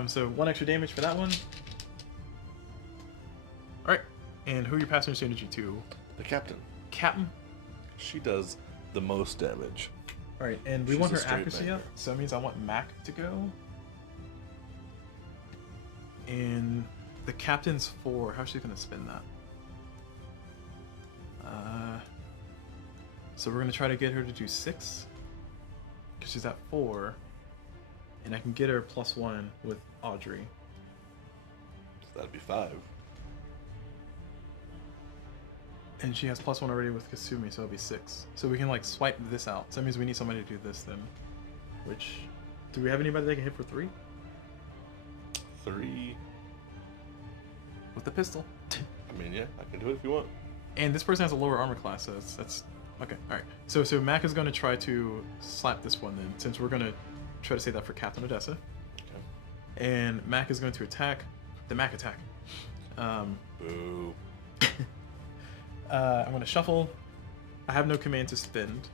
So 1 extra damage for that one. All right. And who are you passing your synergy to? The captain. Captain. She does the most damage. All right, and we She's want a her straight accuracy banger. up, so that means I want Mac to go. And the captain's 4. How's she gonna spin that? So we're gonna try to get her to do 6, because she's at 4, and I can get her +1 with Audrey. So that'd be 5. And she has +1 already with Kasumi, so it'll be 6. So we can like swipe this out. So that means we need somebody to do this then. Which, do we have anybody that can hit for 3? 3. With the pistol. I mean, yeah, I can do it if you want. And this person has a lower armor class, so that's okay. All right. So Mac is going to try to slap this one then, since we're going to try to say that for Captain Odessa. Okay. And Mac is going to attack the Mac attack. Boo. I'm going to shuffle. I have no command to spend.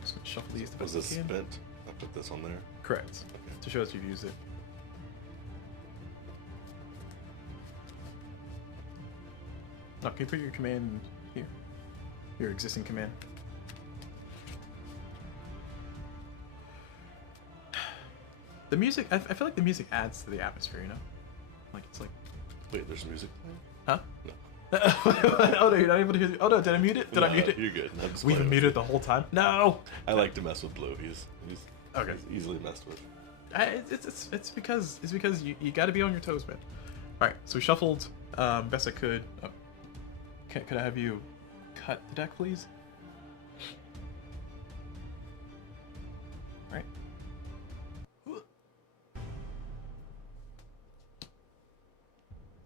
Just going to shuffle these. Was this spent? I put this on there. Correct. Okay. To show that you've used it. No, can you put your command here? Your existing command. The music, I feel like the music adds to the atmosphere, you know? Like, it's like... Wait, there's music playing? Huh? No. Oh no, you're not able to hear... Oh no, did I mute it? Did I mute it? You're good. I'm just We've been playing with muted the whole time? No! I like to mess with Blue. He's Okay. he's easily messed with. It's because you got to be on your toes, man. All right, so we shuffled best I could. Could I have you cut the deck, please? All right.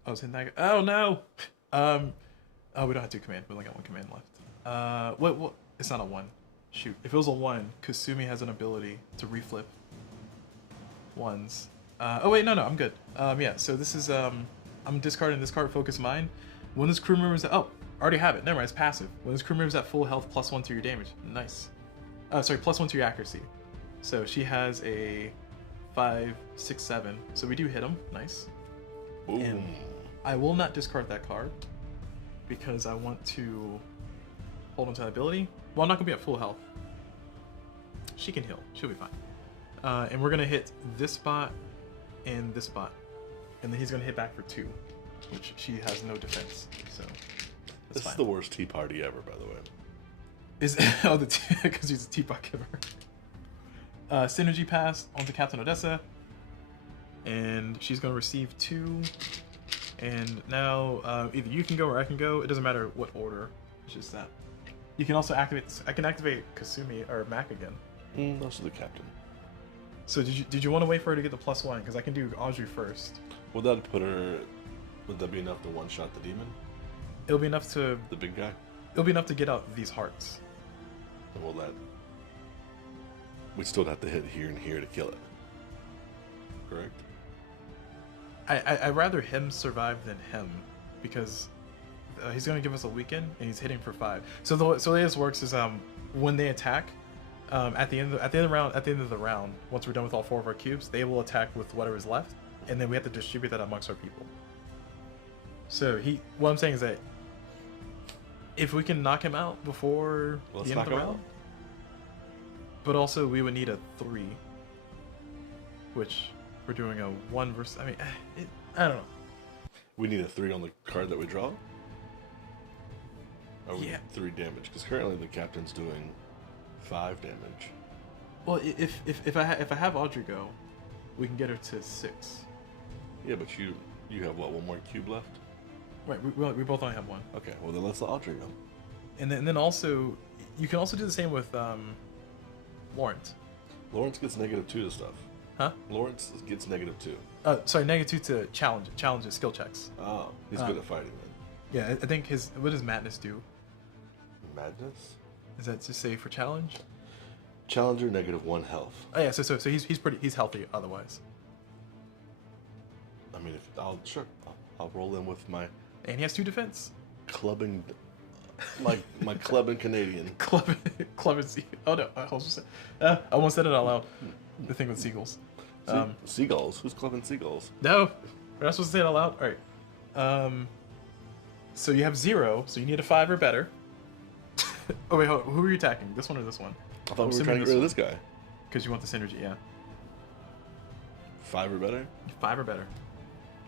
I was hitting that. Oh no. Oh, we don't have 2 command. We only got 1 command left. What? It's not a 1. Shoot. If it was a 1, Kasumi has an ability to reflip 1s. Oh wait, no, I'm good. Yeah. So this is I'm discarding this card. Focus Mind. When this crew member is at, I already have it. Never mind. It's passive. When this crew member is at full health, +1 to your damage. Nice. Sorry, +1 to your accuracy. So she has a 5, 6, 7. So we do hit him. Nice. Boom. And I will not discard that card because I want to hold on to that ability. Well, I'm not gonna be at full health. She can heal. She'll be fine. And we're gonna hit this spot and this spot, and then he's gonna hit back for 2, which she has no defense. So that's This fine. is the worst tea party ever, by the way. Is because he's a teapot giver. Synergy pass onto Captain Odessa, and she's gonna receive 2. And now either you can go or I can go. It doesn't matter what order. It's just that. You can also activate. I can activate Kasumi or Mac again. Those are the captain. So did you want to wait for her to get the +1? Because I can do Audrey first. Would that put her? Would that be enough to one-shot the demon? It'll be enough to. The big guy? It'll be enough to get out these hearts. And will that? We'd still have to hit here and here to kill it. Correct? I'd rather him survive than him, because he's gonna give us a weaken and he's hitting for 5. So the way this works is when they attack, at the end of the round, once we're done with all 4 of our cubes, they will attack with whatever's left, and then we have to distribute that amongst our people. So what I'm saying is that if we can knock him out before the end of the round, But also we would need a 3, which we're doing a 1 versus. I mean, I don't know. We need a 3 on the card that we draw. Or we Yeah. need 3 damage because currently the captain's doing 5 damage. Well, if I have Audrey go, we can get her to 6. Yeah, but you have what, 1 more cube left? Right. We both only have 1. Okay, well then let's let Audrey go. And then also, you can also do the same with Lawrence. Lawrence gets -2 to stuff. Huh? Lawrence gets -2. Sorry, -2 to challenges, skill checks. Oh, he's good at fighting then. Yeah, I think what does Madness do? Madness? Is that to say for challenge? Challenger -1 health. Oh yeah, so he's healthy otherwise. I mean, I'll roll in with my And he has 2 defense. clubbing, my clubbing Canadian. Club and sea. Oh no, I almost said it out loud. The thing with seagulls. Seagulls? Who's clubbing seagulls? No, we're not supposed to say it out loud. All right. So you have 0, so you need a 5 or better. Oh wait, who are you attacking? This one or this one? I thought we were trying to get rid of this guy. Because you want the synergy, yeah. 5 or better? 5 or better.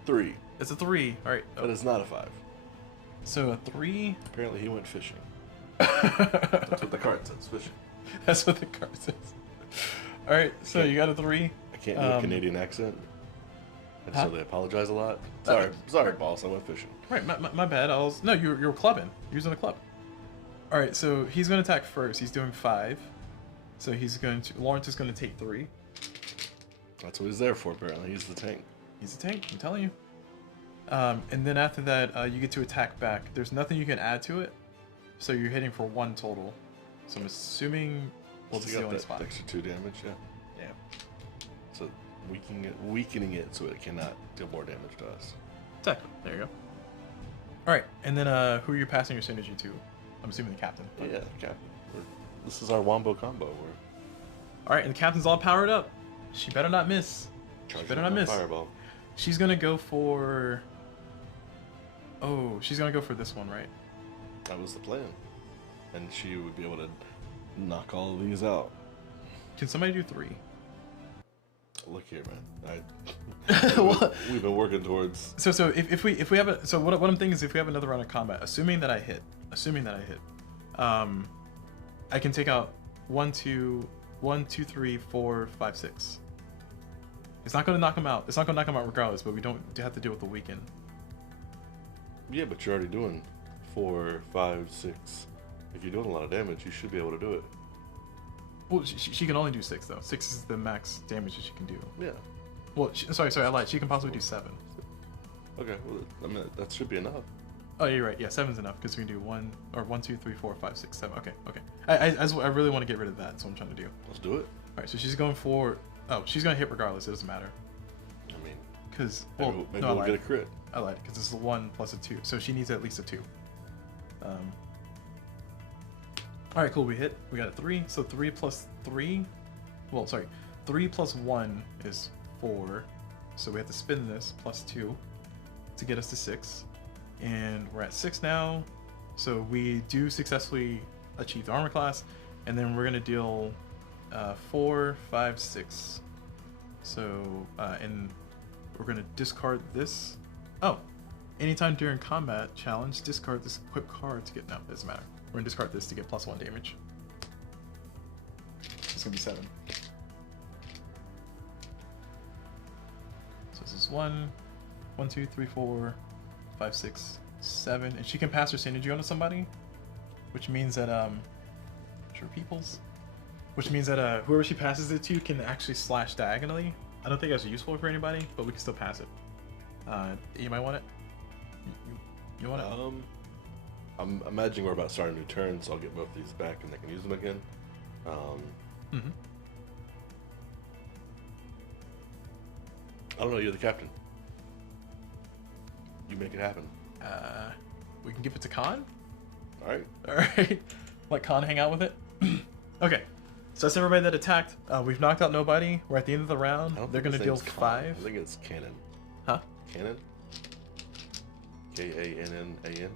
3. It's a 3. All right. But it's not a 5. So a 3. Apparently he went fishing. That's what the card says, fishing. That's what the card says. All right, so you got a 3. I can't do a Canadian accent. And so they apologize a lot. Sorry, boss, I went fishing. Right, my bad. No, you're clubbing. You're using the club. All right, so he's going to attack first. He's doing 5. So Lawrence is going to take 3. That's what he's there for, apparently. He's the tank. He's a tank, I'm telling you. And then after that, you get to attack back. There's nothing you can add to it, so you're hitting for 1 total. So I'm assuming, well, this is the only spot. Extra 2 damage, yeah. Yeah. So weakening it so it cannot deal more damage to us. Exactly. There you go. All right, and then who are you passing your synergy to? I'm assuming the captain. Yeah, the captain. This is our wombo combo. All right, and the captain's all powered up. She better not miss. She better not miss. Fireball. She's gonna go for. Oh, she's gonna go for this one, right? That was the plan, and she would be able to knock all of these out. Can somebody do 3? Look here, man. We've been working towards. So if we have a what I'm thinking is if we have another round of combat, assuming that I hit, I can take out 1, 2, 3, 4, 5, 6. It's not gonna knock him out. It's not gonna knock him out regardless, but we don't have to deal with the weaken. Yeah, but you're already doing 4, 5, 6. If you're doing a lot of damage, you should be able to do it. Well, she can only do 6 though. 6 is the max damage that she can do. Yeah. Well, sorry, I lied. She can possibly do 7. Okay, well, I mean that should be enough. Oh, you're right. Yeah, 7's enough because we can do 1, 2, 3, 4, 5, 6, 7. Okay. I really want to get rid of that. That's what I'm trying to do. Let's do it. All right, so she's going for. Oh, she's gonna hit regardless. It doesn't matter. I mean, because maybe we'll get a crit. I lied because this is a 1 plus a 2, so she needs at least a 2. All right, cool. We hit. We got a 3. So 3 plus 3. Well, sorry, 3 plus 1 is 4. So we have to spin this plus 2 to get us to 6, and we're at 6 now. So we do successfully achieve the armor class, and then we're gonna deal 4, 5, 6. So and we're gonna discard this. Oh, anytime during combat challenge, discard this equipped card to get. No, it doesn't matter. We're gonna discard this to get +1 damage. It's gonna be 7. So this is 1, 2, 3, 4, 5, 6, 7, and she can pass her synergy on to somebody, which means that which means that whoever she passes it to can actually slash diagonally. I don't think that's useful for anybody, but we can still pass it. You might want it. You want it? I'm imagining we're about to start a new turn, so I'll get both these back and they can use them again. I don't know. You're the captain. You make it happen. We can give it to Khan. All right. All right. Let Khan hang out with it. Okay. So that's everybody that attacked. We've knocked out nobody. We're at the end of the round. They're gonna deal 5. I think it's Cannon. Huh? Cannon. K-A-N-N-A-N.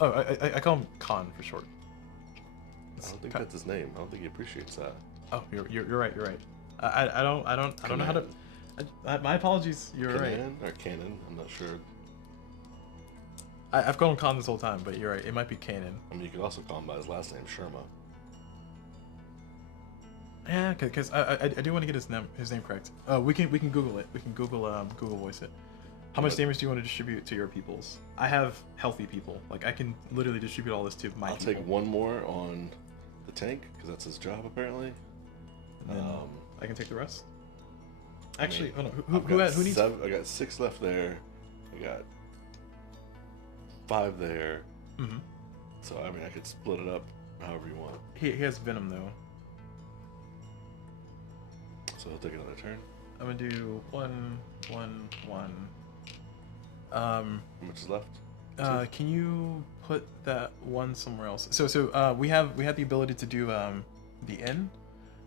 Oh, I call him Khan for short. I don't think that's his name. I don't think he appreciates that. Oh, you're right. You're right. I don't know how to. My apologies. You're right. Or Cannon? I'm not sure. I've called him Khan this whole time, but you're right. It might be Kanan. I mean, you could also call him by his last name, Sherma. Yeah, because I do want to get his name correct. We can Google it. We can Google Voice it. How much damage do you want to distribute to your peoples? I have healthy people. Like I can literally distribute all this to my. I'll people. take one more on the tank because that's his job apparently. And then I can take the rest. Actually, I mean, hold on. Who needs? I got 6 left there. I got 5 there. Mm-hmm. So I mean, I could split it up however you want. He has venom though. So he'll take another turn. I'm gonna do 1, 1, 1. How much is left? Can you put that one somewhere else? So we have the ability to do the inn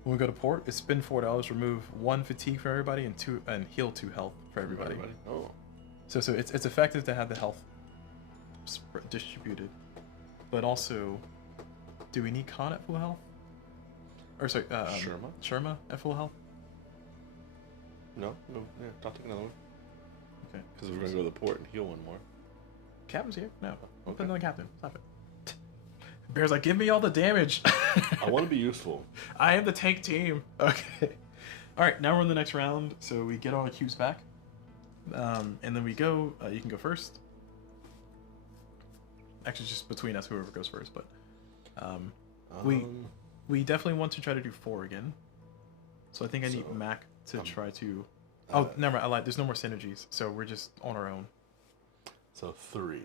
when we go to port. It's spend $4, remove 1 fatigue for everybody, and heal 2 health for everybody. Oh. So it's effective to have the health distributed, but also, do we need Khan at full health? Or sorry, Sherma at full health? No, yeah, I'll take another one. Okay. Because we're gonna go to the port and heal 1 more. Captain's here? No. We'll put another captain. Stop it. Bear's like, give me all the damage. I want to be useful. I am the tank team. Okay. Alright, now we're in the next round. So we get all our cubes back. And then we go, you can go first. Actually, just between us, whoever goes first. But we definitely want to try to do 4 again. So I think I need Mac to try to... Oh, never mind. I lied. There's no more synergies. So we're just on our own. So 3.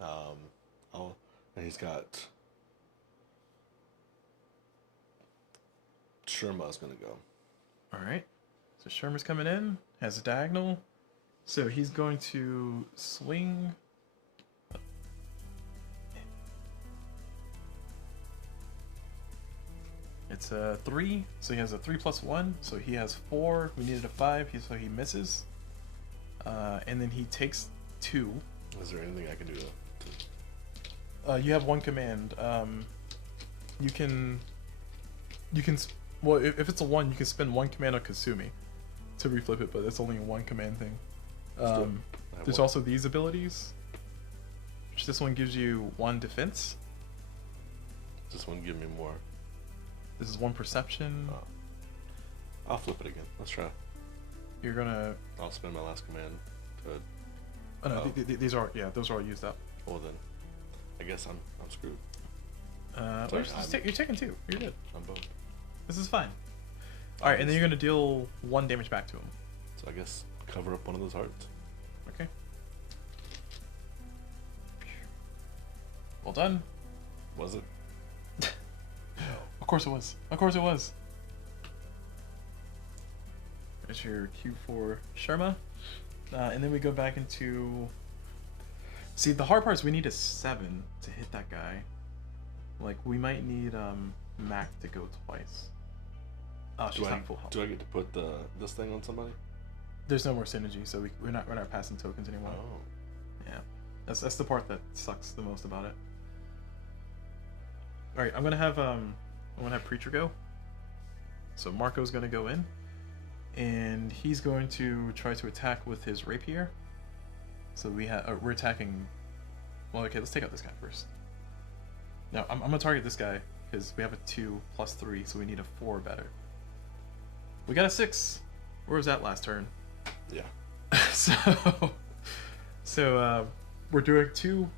And he's got... Sherma's gonna go. Alright. So Sherma's coming in. Has a diagonal. So he's going to swing... It's a 3, so he has a 3 plus 1, so he has 4. We needed a 5, so he misses. And then he takes 2. Is there anything I can do to... You have 1 command. You can. Well, if it's a 1, you can spend 1 command on Kasumi to reflip it, but it's only a 1 command thing. There's also these abilities. Which this one gives you 1 defense. This one give me more. This is 1 perception. Oh. I'll flip it again. Let's try. You're gonna... I'll spend my last command to... Oh no, these are... Yeah, those are all used up. Well then, I guess I'm screwed. You're taking 2. You're good. I'm both. This is fine. Alright, and then you're gonna deal 1 damage back to him. So I guess cover up one of those hearts. Okay. Well done. Was it? Of course it was. Of course it was. There's your cube for Sherma. And then we go back into... See, the hard part is we need a 7 to hit that guy. Like, we might need Mac to go twice. Oh, she's not full health. Do I get to put this thing on somebody? There's no more synergy, so we're not passing tokens anymore. Oh. Yeah. That's the part that sucks the most about it. Alright, I'm gonna have Preacher go. So Marco's gonna go in. And he's going to try to attack with his rapier. So we're attacking... Well, okay, let's take out this guy first. Now, I'm gonna target this guy, because we have a 2 plus 3, so we need a 4 better. We got a 6! Where was that last turn? Yeah. So we're doing 2.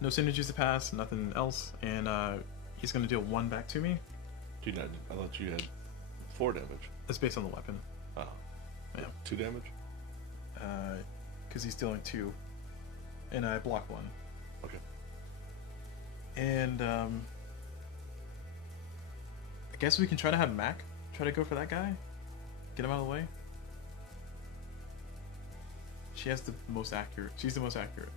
No synergies to pass, nothing else, and he's gonna deal 1 back to me. I thought you had 4 damage. That's based on the weapon. Oh. Yeah. 2 damage? Because he's dealing 2. And I block 1. Okay. And I guess we can try to have Mac try to go for that guy. Get him out of the way. She has the most accurate. She's the most accurate.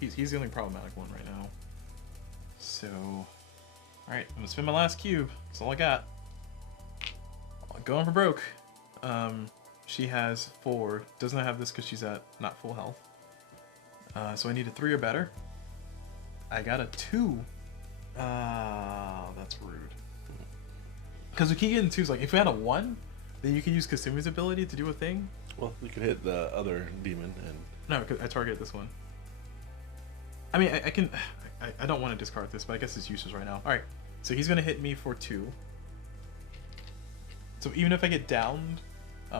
He's the only problematic one right now. So, alright, I'm gonna spend my last cube. That's all I got. Going for broke. She has 4. Does not have this because she's at not full health. So I need a 3 or better. I got a 2. That's rude. Because we keep getting 2s. Like, if we had a 1, then you can use Kasumi's ability to do a thing. Well, you could hit the other demon and... No, because I target this one. I mean, I can... I don't want to discard this, but I guess it's useless right now. Alright, so he's going to hit me for 2. So even if I get downed,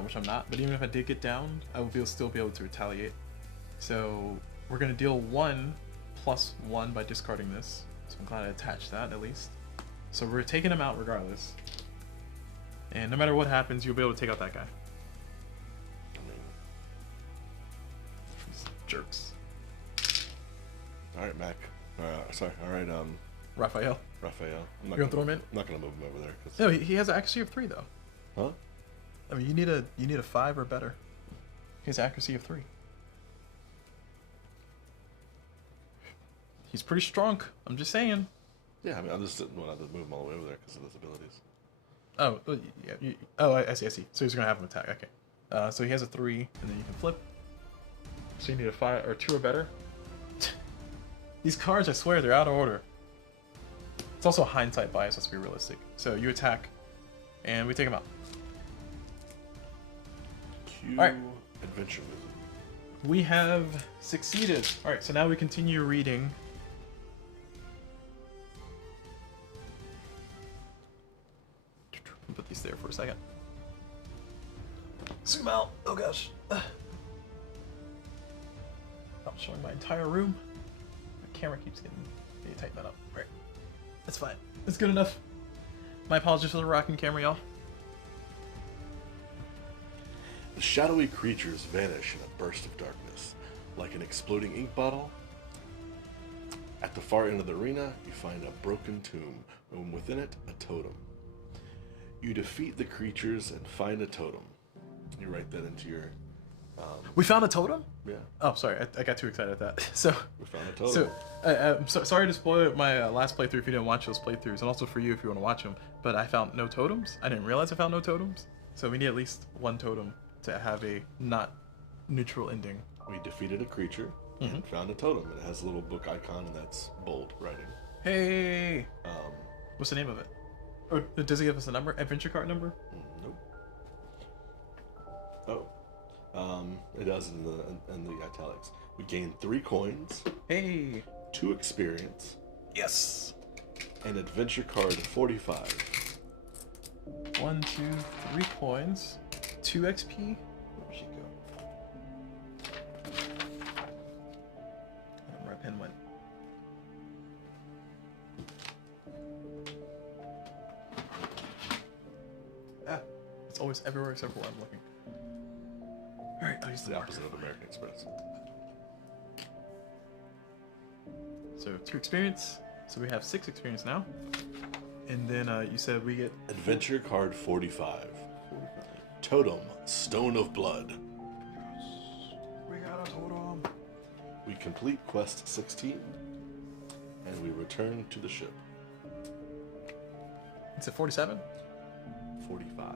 which I'm not, but even if I did get downed, I will still be able to retaliate. So we're going to deal 1 plus 1 by discarding this. So I'm glad I attached that at least. So we're taking him out regardless. And no matter what happens, you'll be able to take out that guy. These jerks. Alright, Mac. Sorry, alright, Raphael. I'm You're gonna throw him in? I'm not gonna move him over there. Cause... No, he has an accuracy of 3 though. Huh? I mean, you need a 5 or better. He has accuracy of 3. He's pretty strong. I'm just saying. Yeah, I mean, I just didn't want to move him all the way over there because of his abilities. Oh, yeah. I see. So he's gonna have him attack. Okay. So he has a 3, and then you can flip. So you need a 5 or 2 or better. These cards, I swear, they're out of order. It's also hindsight bias. Let's be realistic. So you attack, and we take him out. Cue All right. adventure music. We have succeeded. All right. So now we continue reading. Put these there for a second. Zoom out. Oh gosh. I'm showing my entire room. The camera keeps getting. Need to tighten that up. Right. That's fine. That's good enough. My apologies for the rocking camera, y'all. The shadowy creatures vanish in a burst of darkness, like an exploding ink bottle. At the far end of the arena, you find a broken tomb, and within it, a totem. You defeat the creatures and find a totem. You write that into your... We found a totem? Yeah. Oh, sorry. I got too excited at that. So... We found a totem. I'm sorry to spoil my last playthrough if you didn't watch those playthroughs, and also for you if you want to watch them, but I found no totems. I didn't realize I found no totems. So we need at least 1 totem to have a not neutral ending. We defeated a creature and found a totem, and it has a little book icon, and that's bold writing. Hey! What's the name of it? Or does it give us a number? Adventure card number? Nope. Oh. It does in the italics. We gain 3 coins. Hey! 2 experience. Yes! And adventure card 45. 1, 2, 3 coins. 2 XP. Where'd she go? I don't know where my pen went. It's always everywhere except for where I'm looking. Alright, I'll use It's the opposite of American Express. So 2 experience. So we have 6 experience now. And then you said we get Adventure card 45. Totem, Stone of Blood. We got a totem. We complete quest 16, and we return to the ship. It's at 47? 45.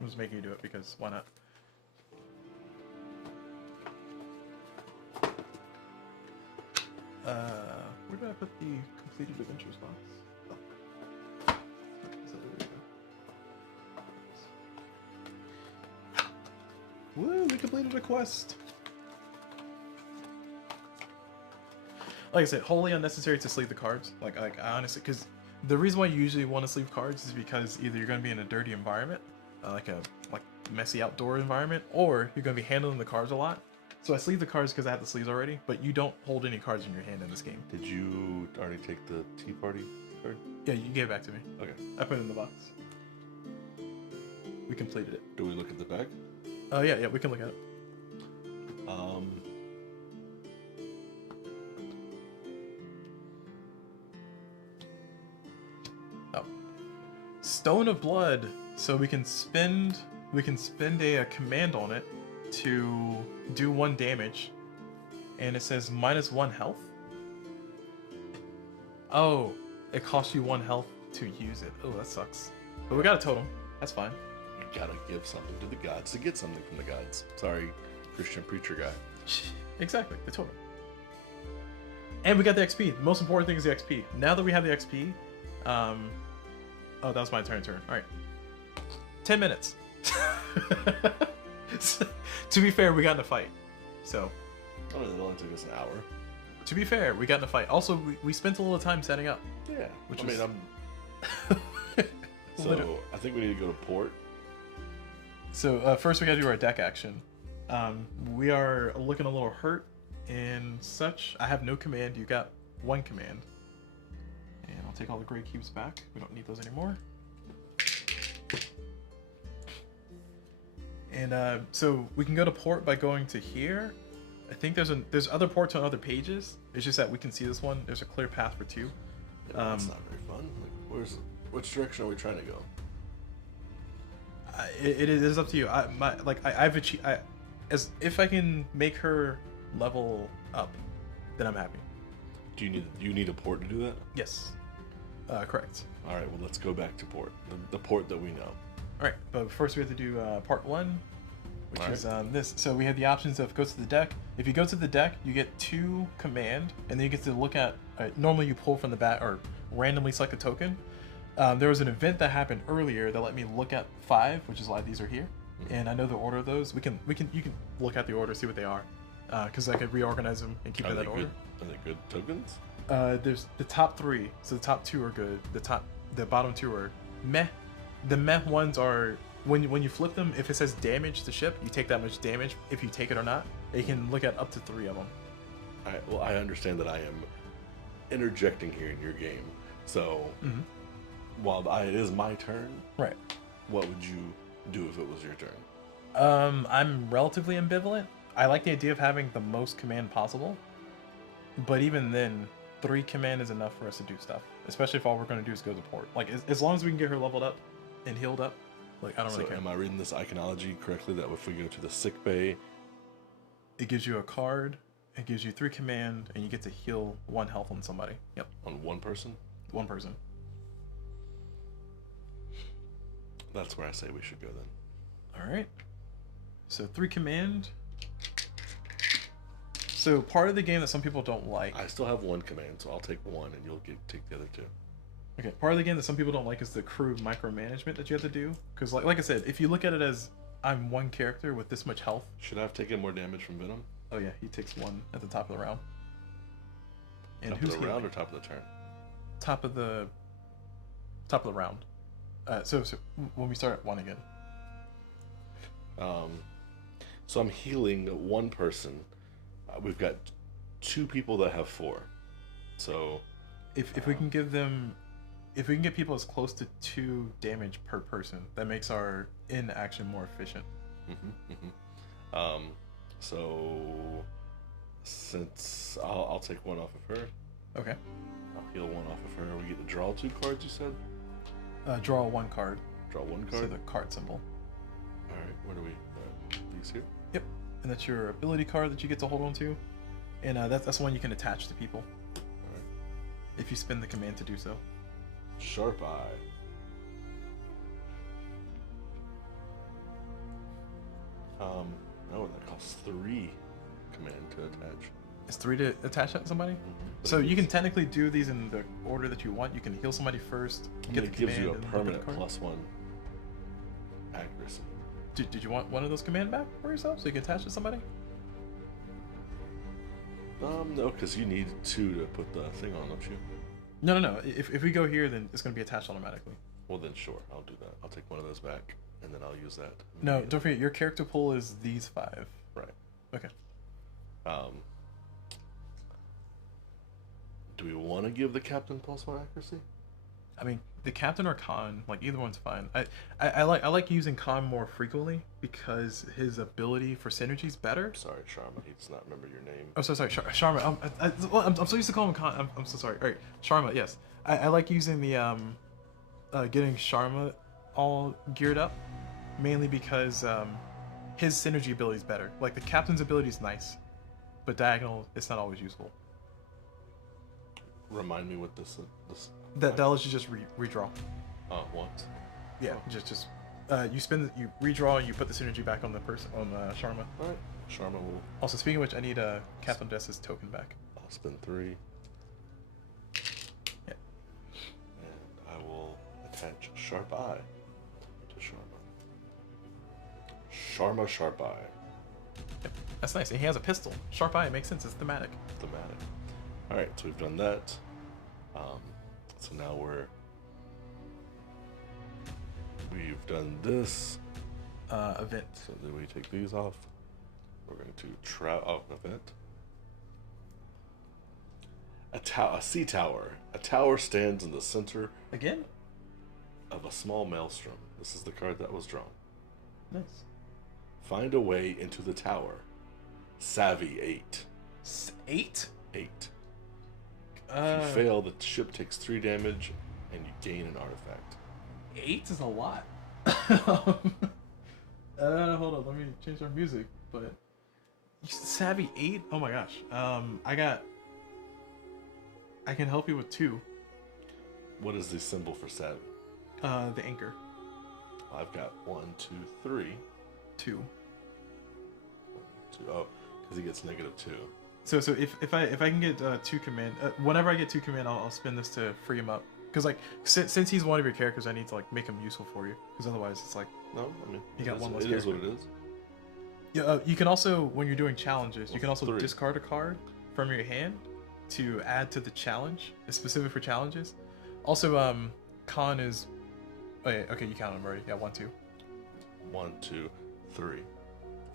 I'm just making you do it because why not? Where did I put the completed adventures box? Oh. There we go. Woo, we completed a quest! Like I said, wholly unnecessary to sleeve the cards. Like I honestly, because the reason why you usually want to sleeve cards is because either you're going to be in a dirty environment, like messy outdoor environment, or you're going to be handling the cards a lot. So I sleeve the cards because I have the sleeves already, but you don't hold any cards in your hand in this game. Did you already take the Tea Party card? Yeah, you gave it back to me. Okay. I put it in the box. We completed it. Do we look at the back? Oh yeah, we can look at it. Oh. Stone of Blood. So we can spend a command on it to do 1 damage, and it says -1 health. Oh, it costs you 1 health to use it. Oh, that sucks. But we got a totem. That's fine. You gotta give something to the gods to get something from the gods. Sorry, Christian preacher guy. Exactly, the total. And we got the XP. The most important thing is the XP. Now that we have the XP, oh, that was my turn. All right, 10 minutes. To be fair, we got in a fight, so. Oh, it only took us an hour. To be fair, we got in a fight. Also, we spent a little time setting up. Yeah, which I mean, so I think we need to go to port. So first we gotta do our deck action. We are looking a little hurt and such. I have no command. You got one command. And I'll take all the gray cubes back. We don't need those anymore. And so we can go to port by going to here. I think there's other ports on other pages. It's just that we can see this one. There's a clear path for 2. Yeah, that's not very fun. Like, which direction are we trying to go? It is up to you. I've achieved. As if I can make her level up, then I'm happy. Do you need a port to do that? Yes, correct. All right. Well, let's go back to port. The port that we know. All right, but first we have to do part 1, which All is right. this. So we have the options of go to the deck. If you go to the deck, you get 2 command, and then you get to look at. Normally you pull from the bat or randomly select a token. There was an event that happened earlier that let me look at 5, which is why these are here. And I know the order of those. You can look at the order, see what they are, because I could reorganize them and keep it in that order. Are they good tokens? There's the top 3, so the top 2 are good. The bottom 2 are meh. The meh ones are when you flip them. If it says damage to ship, you take that much damage if you take it or not. You can look at up to 3 of them. Well, I understand that I am interjecting here in your game. So while it is my turn, right? What would you do if it was your turn? I'm relatively ambivalent. I like the idea of having the most command possible, but even then, 3 command is enough for us to do stuff. Especially if all we're going to do is go to port. Like as long as we can get her leveled up and healed up, like I don't really care. Am I reading this iconology correctly? That if we go to the sick bay, it gives you a card. It gives you 3 command, and you get to heal 1 health on somebody. Yep. On one person. 1 person. That's where I say we should go then. All right. So 3 command. So part of the game that some people don't like. I still have 1 command, so I'll take 1, and you'll take the other 2. Okay. Part of the game that some people don't like is the crew micromanagement that you have to do. Because like I said, if you look at it as I'm 1 character with this much health. Should I have taken more damage from Venom? Oh yeah, he takes 1 at the top of the round. And top who's of the round healing? or top of the turn? Top of the round. So when we start at 1 again. So I'm healing 1 person. We've got 2 people that have 4. So if we can give them, if we can get people as close to 2 damage per person, that makes our in-action more efficient. So since I'll take 1 off of her. Okay. I'll heal 1 off of her. We get to draw 2 cards, you said? Draw 1 card. Draw 1 card? So the card symbol. Alright, where do we... these here? Yep. And that's your ability card that you get to hold on to. And that's the one you can attach to people. Alright. If you spin the command to do so. Sharp Eye. Oh, that costs 3 command to attach. It's 3 to attach that to somebody? So you can technically do these in the order that you want. You can heal somebody first, get the it gives you a command, and permanent card. +1 accuracy. Did you want one of those command back for yourself so you can attach to somebody? No, because you need 2 to put the thing on, don't you? No. If we go here, then it's going to be attached automatically. Well, then sure, I'll do that. I'll take 1 of those back, and then I'll use that. No, don't forget, your character pool is these 5. Right. Okay. Do we want to give the captain +1 accuracy? I mean, the captain or Khan, like either one's fine. I like using Khan more frequently because his ability for synergy is better. Sorry, Sharma, he does not remember your name. Oh, so sorry, Sharma. I'm so used to calling him Khan. I'm so sorry. All right, Sharma. Yes, I like using the getting Sharma all geared up, mainly because his synergy ability is better. Like the captain's ability is nice, but diagonal it's not always useful. Remind me what this That lets you just redraw. once. Yeah, just You spend, you redraw, and you put the synergy back on the person on Sharma. All right. Sharma will. Also, speaking of which, I need Captain Jess's token back. I'll spend 3. Yeah. And I will attach Sharp Eye to Sharma. Sharma Sharp Eye. Yep. That's nice. And he has a pistol. Sharp Eye, it makes sense. It's thematic. Thematic. All right, so we've done that. So now we've done this. Event. So then we take these off. We're going to event. A sea tower. A tower stands in the center Again? of a small maelstrom. This is the card that was drawn. Nice. Find a way into the tower. Savvy 8. 8? 8. If you fail, the ship takes 3 damage, and you gain an artifact. 8 is a lot. Hold on, let me change our music. But Savvy 8? Oh my gosh. I can help you with 2. What is the symbol for savvy? The anchor. I've got 1, 2, 3. 2. 2. Oh, because he gets -2. So if I can get 2 command, whenever I get 2 command, I'll spin this to free him up. Because like since he's one of your characters, I need to like make him useful for you. Because otherwise, it's like No, I mean you got one less It character. is what it is. Yeah, you can also, when you're doing challenges, you can also 3. discard a card from your hand to add to the challenge. It's specific for challenges. Also, con is. Oh yeah, okay, you counted them already. Yeah, 1, 2. 1, 2, 3.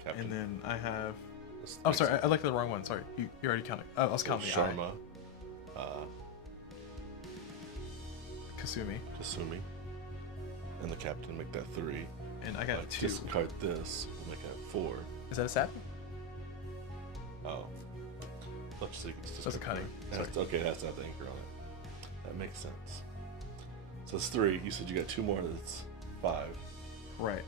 Captain. And then I have. That's Oh, 3. sorry, I like the wrong one. Sorry, you already counted. I was counting the eye. Sharma, Kasumi. Kasumi, and the captain make that 3. And I got 2. Discard this, we'll make that 4. Is that a sap? Oh. Let's see. That's a cutting. That's, okay, that's not the anchor on it. That makes sense. So it's 3. You said you got 2 more. That's 5. Right.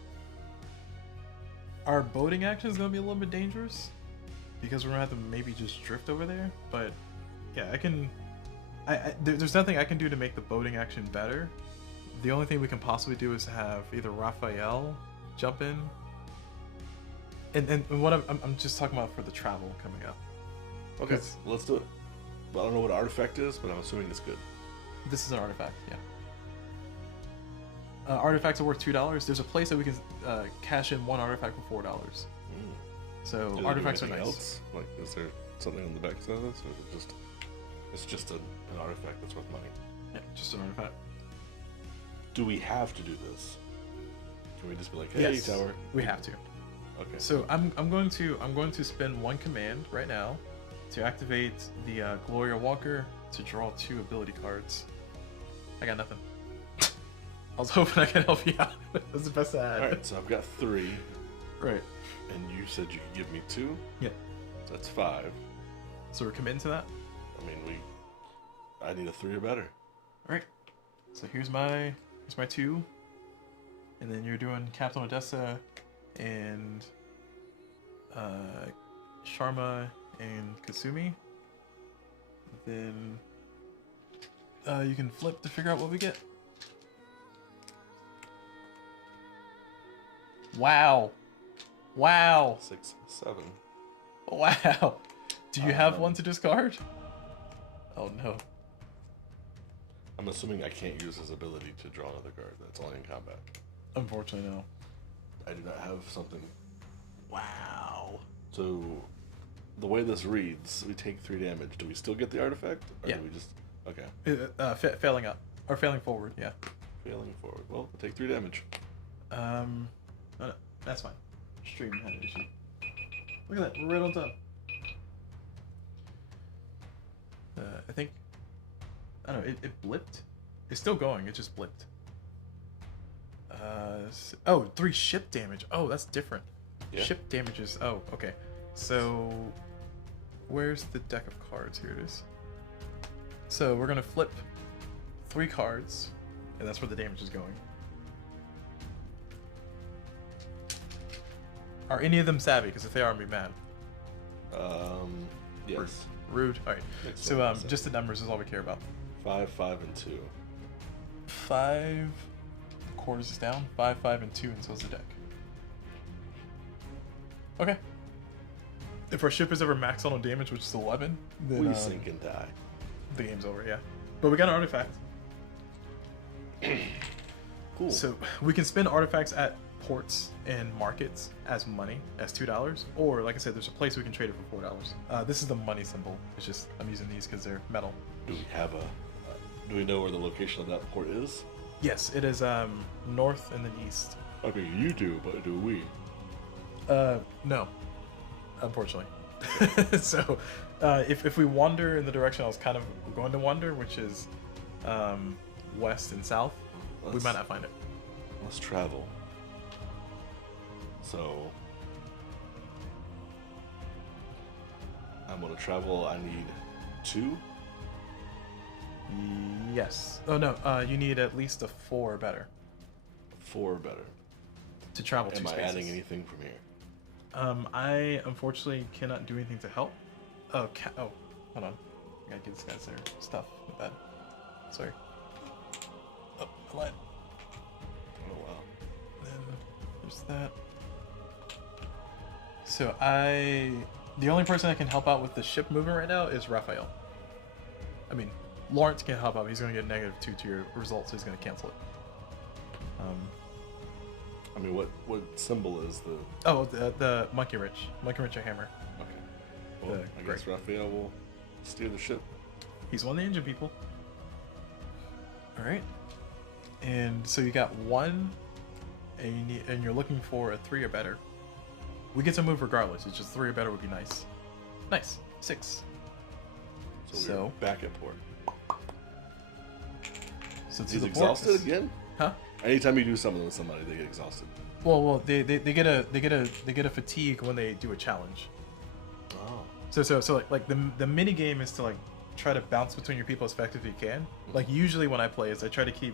Our boating action is gonna be a little bit dangerous because we're gonna have to maybe just drift over there. But yeah, I can. There's nothing I can do to make the boating action better. The only thing we can possibly do is have either Raphael jump in. And what I'm just talking about for the travel coming up. Okay, let's do it. Well, I don't know what artifact is, but I'm assuming it's good. This is an artifact, yeah. Artifacts are worth $2. There's a place that we can cash in 1 artifact for $4. So Do they artifacts do are nice. anything else? Like, is there something on the back side of this, or is it it's just an artifact that's worth money? Yeah, just an artifact. Do we have to do this? Can we just be like, hey, Yes, tower? we have to. Okay. So I'm going to spend 1 command right now to activate the Gloria Walker to draw 2 ability cards. I got nothing. I was hoping I could help you out. That's the best I had. All right, so I've got 3, Right. and you said you could give me 2. Yeah. So that's 5. So we're committing to that. I mean, I need a 3 or better. All right. So here's my 2, and then you're doing Captain Odessa and Sharma and Kasumi. Then you can flip to figure out what we get. Wow. Wow. 6, 7. Wow. Do you have 1 to discard? Oh no. I'm assuming I can't use his ability to draw another card. That's only in combat. Unfortunately, no. I do not have something. Wow. So, the way this reads, we take 3 damage. Do we still get the artifact? Or Yeah. do we just... Okay. Failing up. Or failing forward, yeah. Failing forward. Well, we'll take 3 damage. No, that's fine. Stream had an issue. Look at that, we're right on time. I think, I don't know, it blipped. It's still going, it just blipped. Oh, 3 ship damage. Oh, that's different. Yeah. Ship damages. Oh, okay. So, where's the deck of cards? Here it is. So we're gonna flip 3 cards, and that's where the damage is going. Are any of them savvy? Because if they are, I'm gonna be mad. Yes. Rude. All right. Makes So sense. just the numbers is all we care about. 5, 5, and 2. 5. quarters is down. 5, 5, and 2, and so is the deck. Okay. If our ship is ever maxed out on damage, which is 11, then We sink and die. the game's over, yeah. But we got an artifact. Cool. So we can spend artifacts at ports and markets as money, as $2, or like I said, there's a place we can trade it for $4. This is the money symbol. It's just I'm using these because they're metal. Do we have a? Do we know where the location of that port is? Yes, it is north and then east. I mean, you do, but do we? No, unfortunately. So if we wander in the direction I was kind of going to wander, which is west and south, we might not find it. Let's travel. So I'm gonna travel. I need 2. Yes. Oh no. You need at least a 4 or better 4 or better. to travel 2 Am I spaces. adding anything from here? I unfortunately cannot do anything to help. Oh, hold on. I gotta give this guys their stuff. My bad. Sorry. Oh, I lied. Oh wow. Then there's that. So the only person that can help out with the ship movement right now is Raphael. I mean, Lawrence can help out. But he's going to get -2 to your results, so he's going to cancel it. I mean, what symbol is the? Oh, the monkey wrench a hammer. Okay. Well, I guess Raphael will steer the ship. He's one of the engine people. All right. And so you got 1, and you're looking for a 3 or better. We get to move regardless. It's just 3 or better would be nice. Nice. 6. So we're back at port. So He's exhausted again? Huh? Anytime you do something with somebody, they get exhausted. Well, they get a fatigue when they do a challenge. Oh. So like the mini game is to like try to bounce between your people as effectively as you can. Like usually when I play is I try to keep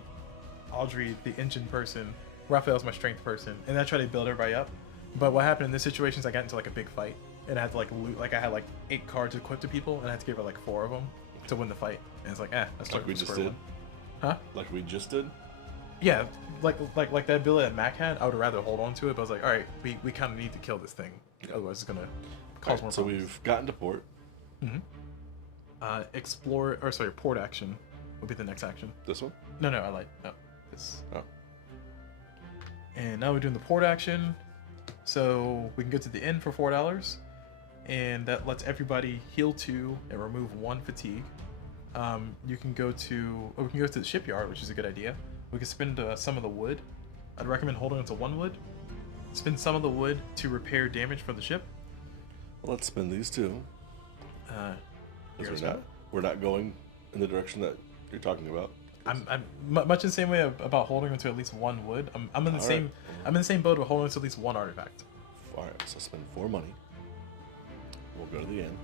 Audrey the engine person, Raphael's my strength person, and I try to build everybody up. But what happened in this situation is I got into like a big fight and I had to like loot, like I had like 8 cards equipped to people and I had to give her like 4 of them to win the fight. And it's like let's start Like we from just square did? one. Huh? Like we just did? Yeah, like that ability that Mac had, I would rather hold on to it, but I was like, all right, we kind of need to kill this thing, otherwise it's gonna cause more So problems. we've gotten to port. Port action would be the next action. This one? No, I like this. Oh. And now we're doing the port action, so we can go to the inn for $4, and that lets everybody heal 2 and remove 1 fatigue. We can go to the shipyard, which is a good idea. We can spend some of the wood. I'd recommend holding onto 1 wood. Spend some of the wood to repair damage from the ship. Well, let's spin these 2. Because we're not going in the direction that you're talking about. I'm much in the same way about holding onto at least 1 wood. I'm in the same I'm in the same boat of holding onto at least 1 artifact. All right, so spend 4 money. We'll go to the inn.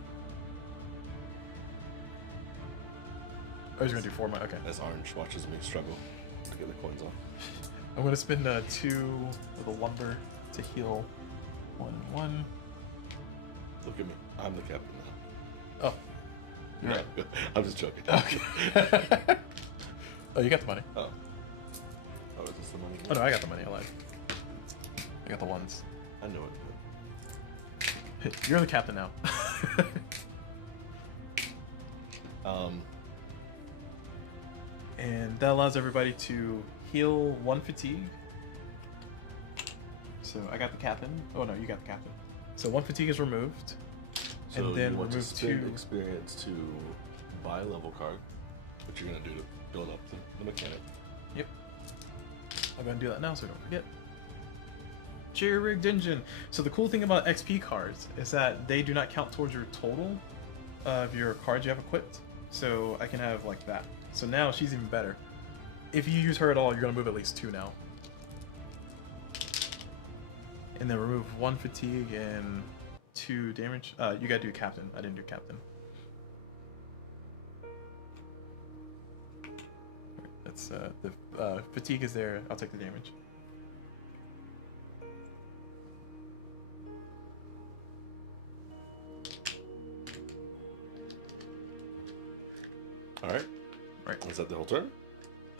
Oh, he's gonna do 4 money. Okay. As Orange watches me struggle to get the coins off. I'm gonna spend 2 of the lumber to heal 1. Look at me. I'm the captain now. Oh. No, I'm just joking. Okay. Oh, you got the money. Oh. Oh, is this the money? Oh no, I got the money. I lied. I got the 1s. I know it. You're the captain now. And that allows everybody to heal 1 fatigue. So I got the captain. Oh no, you got the captain. So 1 fatigue is removed. So and then you want to remove spend 2 experience to buy a level card, which you're gonna do to build up the mechanic. Yep. I'm gonna do that now so I don't forget. Jerry-rigged engine. So the cool thing about XP cards is that they do not count towards your total of your cards you have equipped. So I can have like that. So now she's even better. If you use her at all, you're gonna move at least 2 now. And then remove 1 fatigue and 2 damage. You gotta do captain. I didn't do captain. Alright, that's the fatigue is there. I'll take the damage. All right. Right. Is that the whole turn?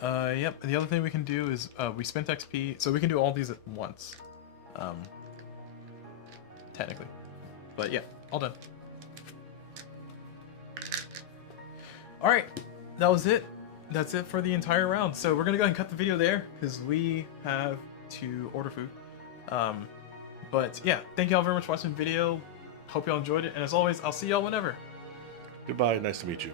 Yep. The other thing we can do is we spent XP, so we can do all these at once. Technically. But yeah, all done. Alright, that was it. That's it for the entire round. So we're gonna go ahead and cut the video there, because we have to order food. But yeah, thank y'all very much for watching the video. Hope y'all enjoyed it, and as always, I'll see y'all whenever. Goodbye, nice to meet you.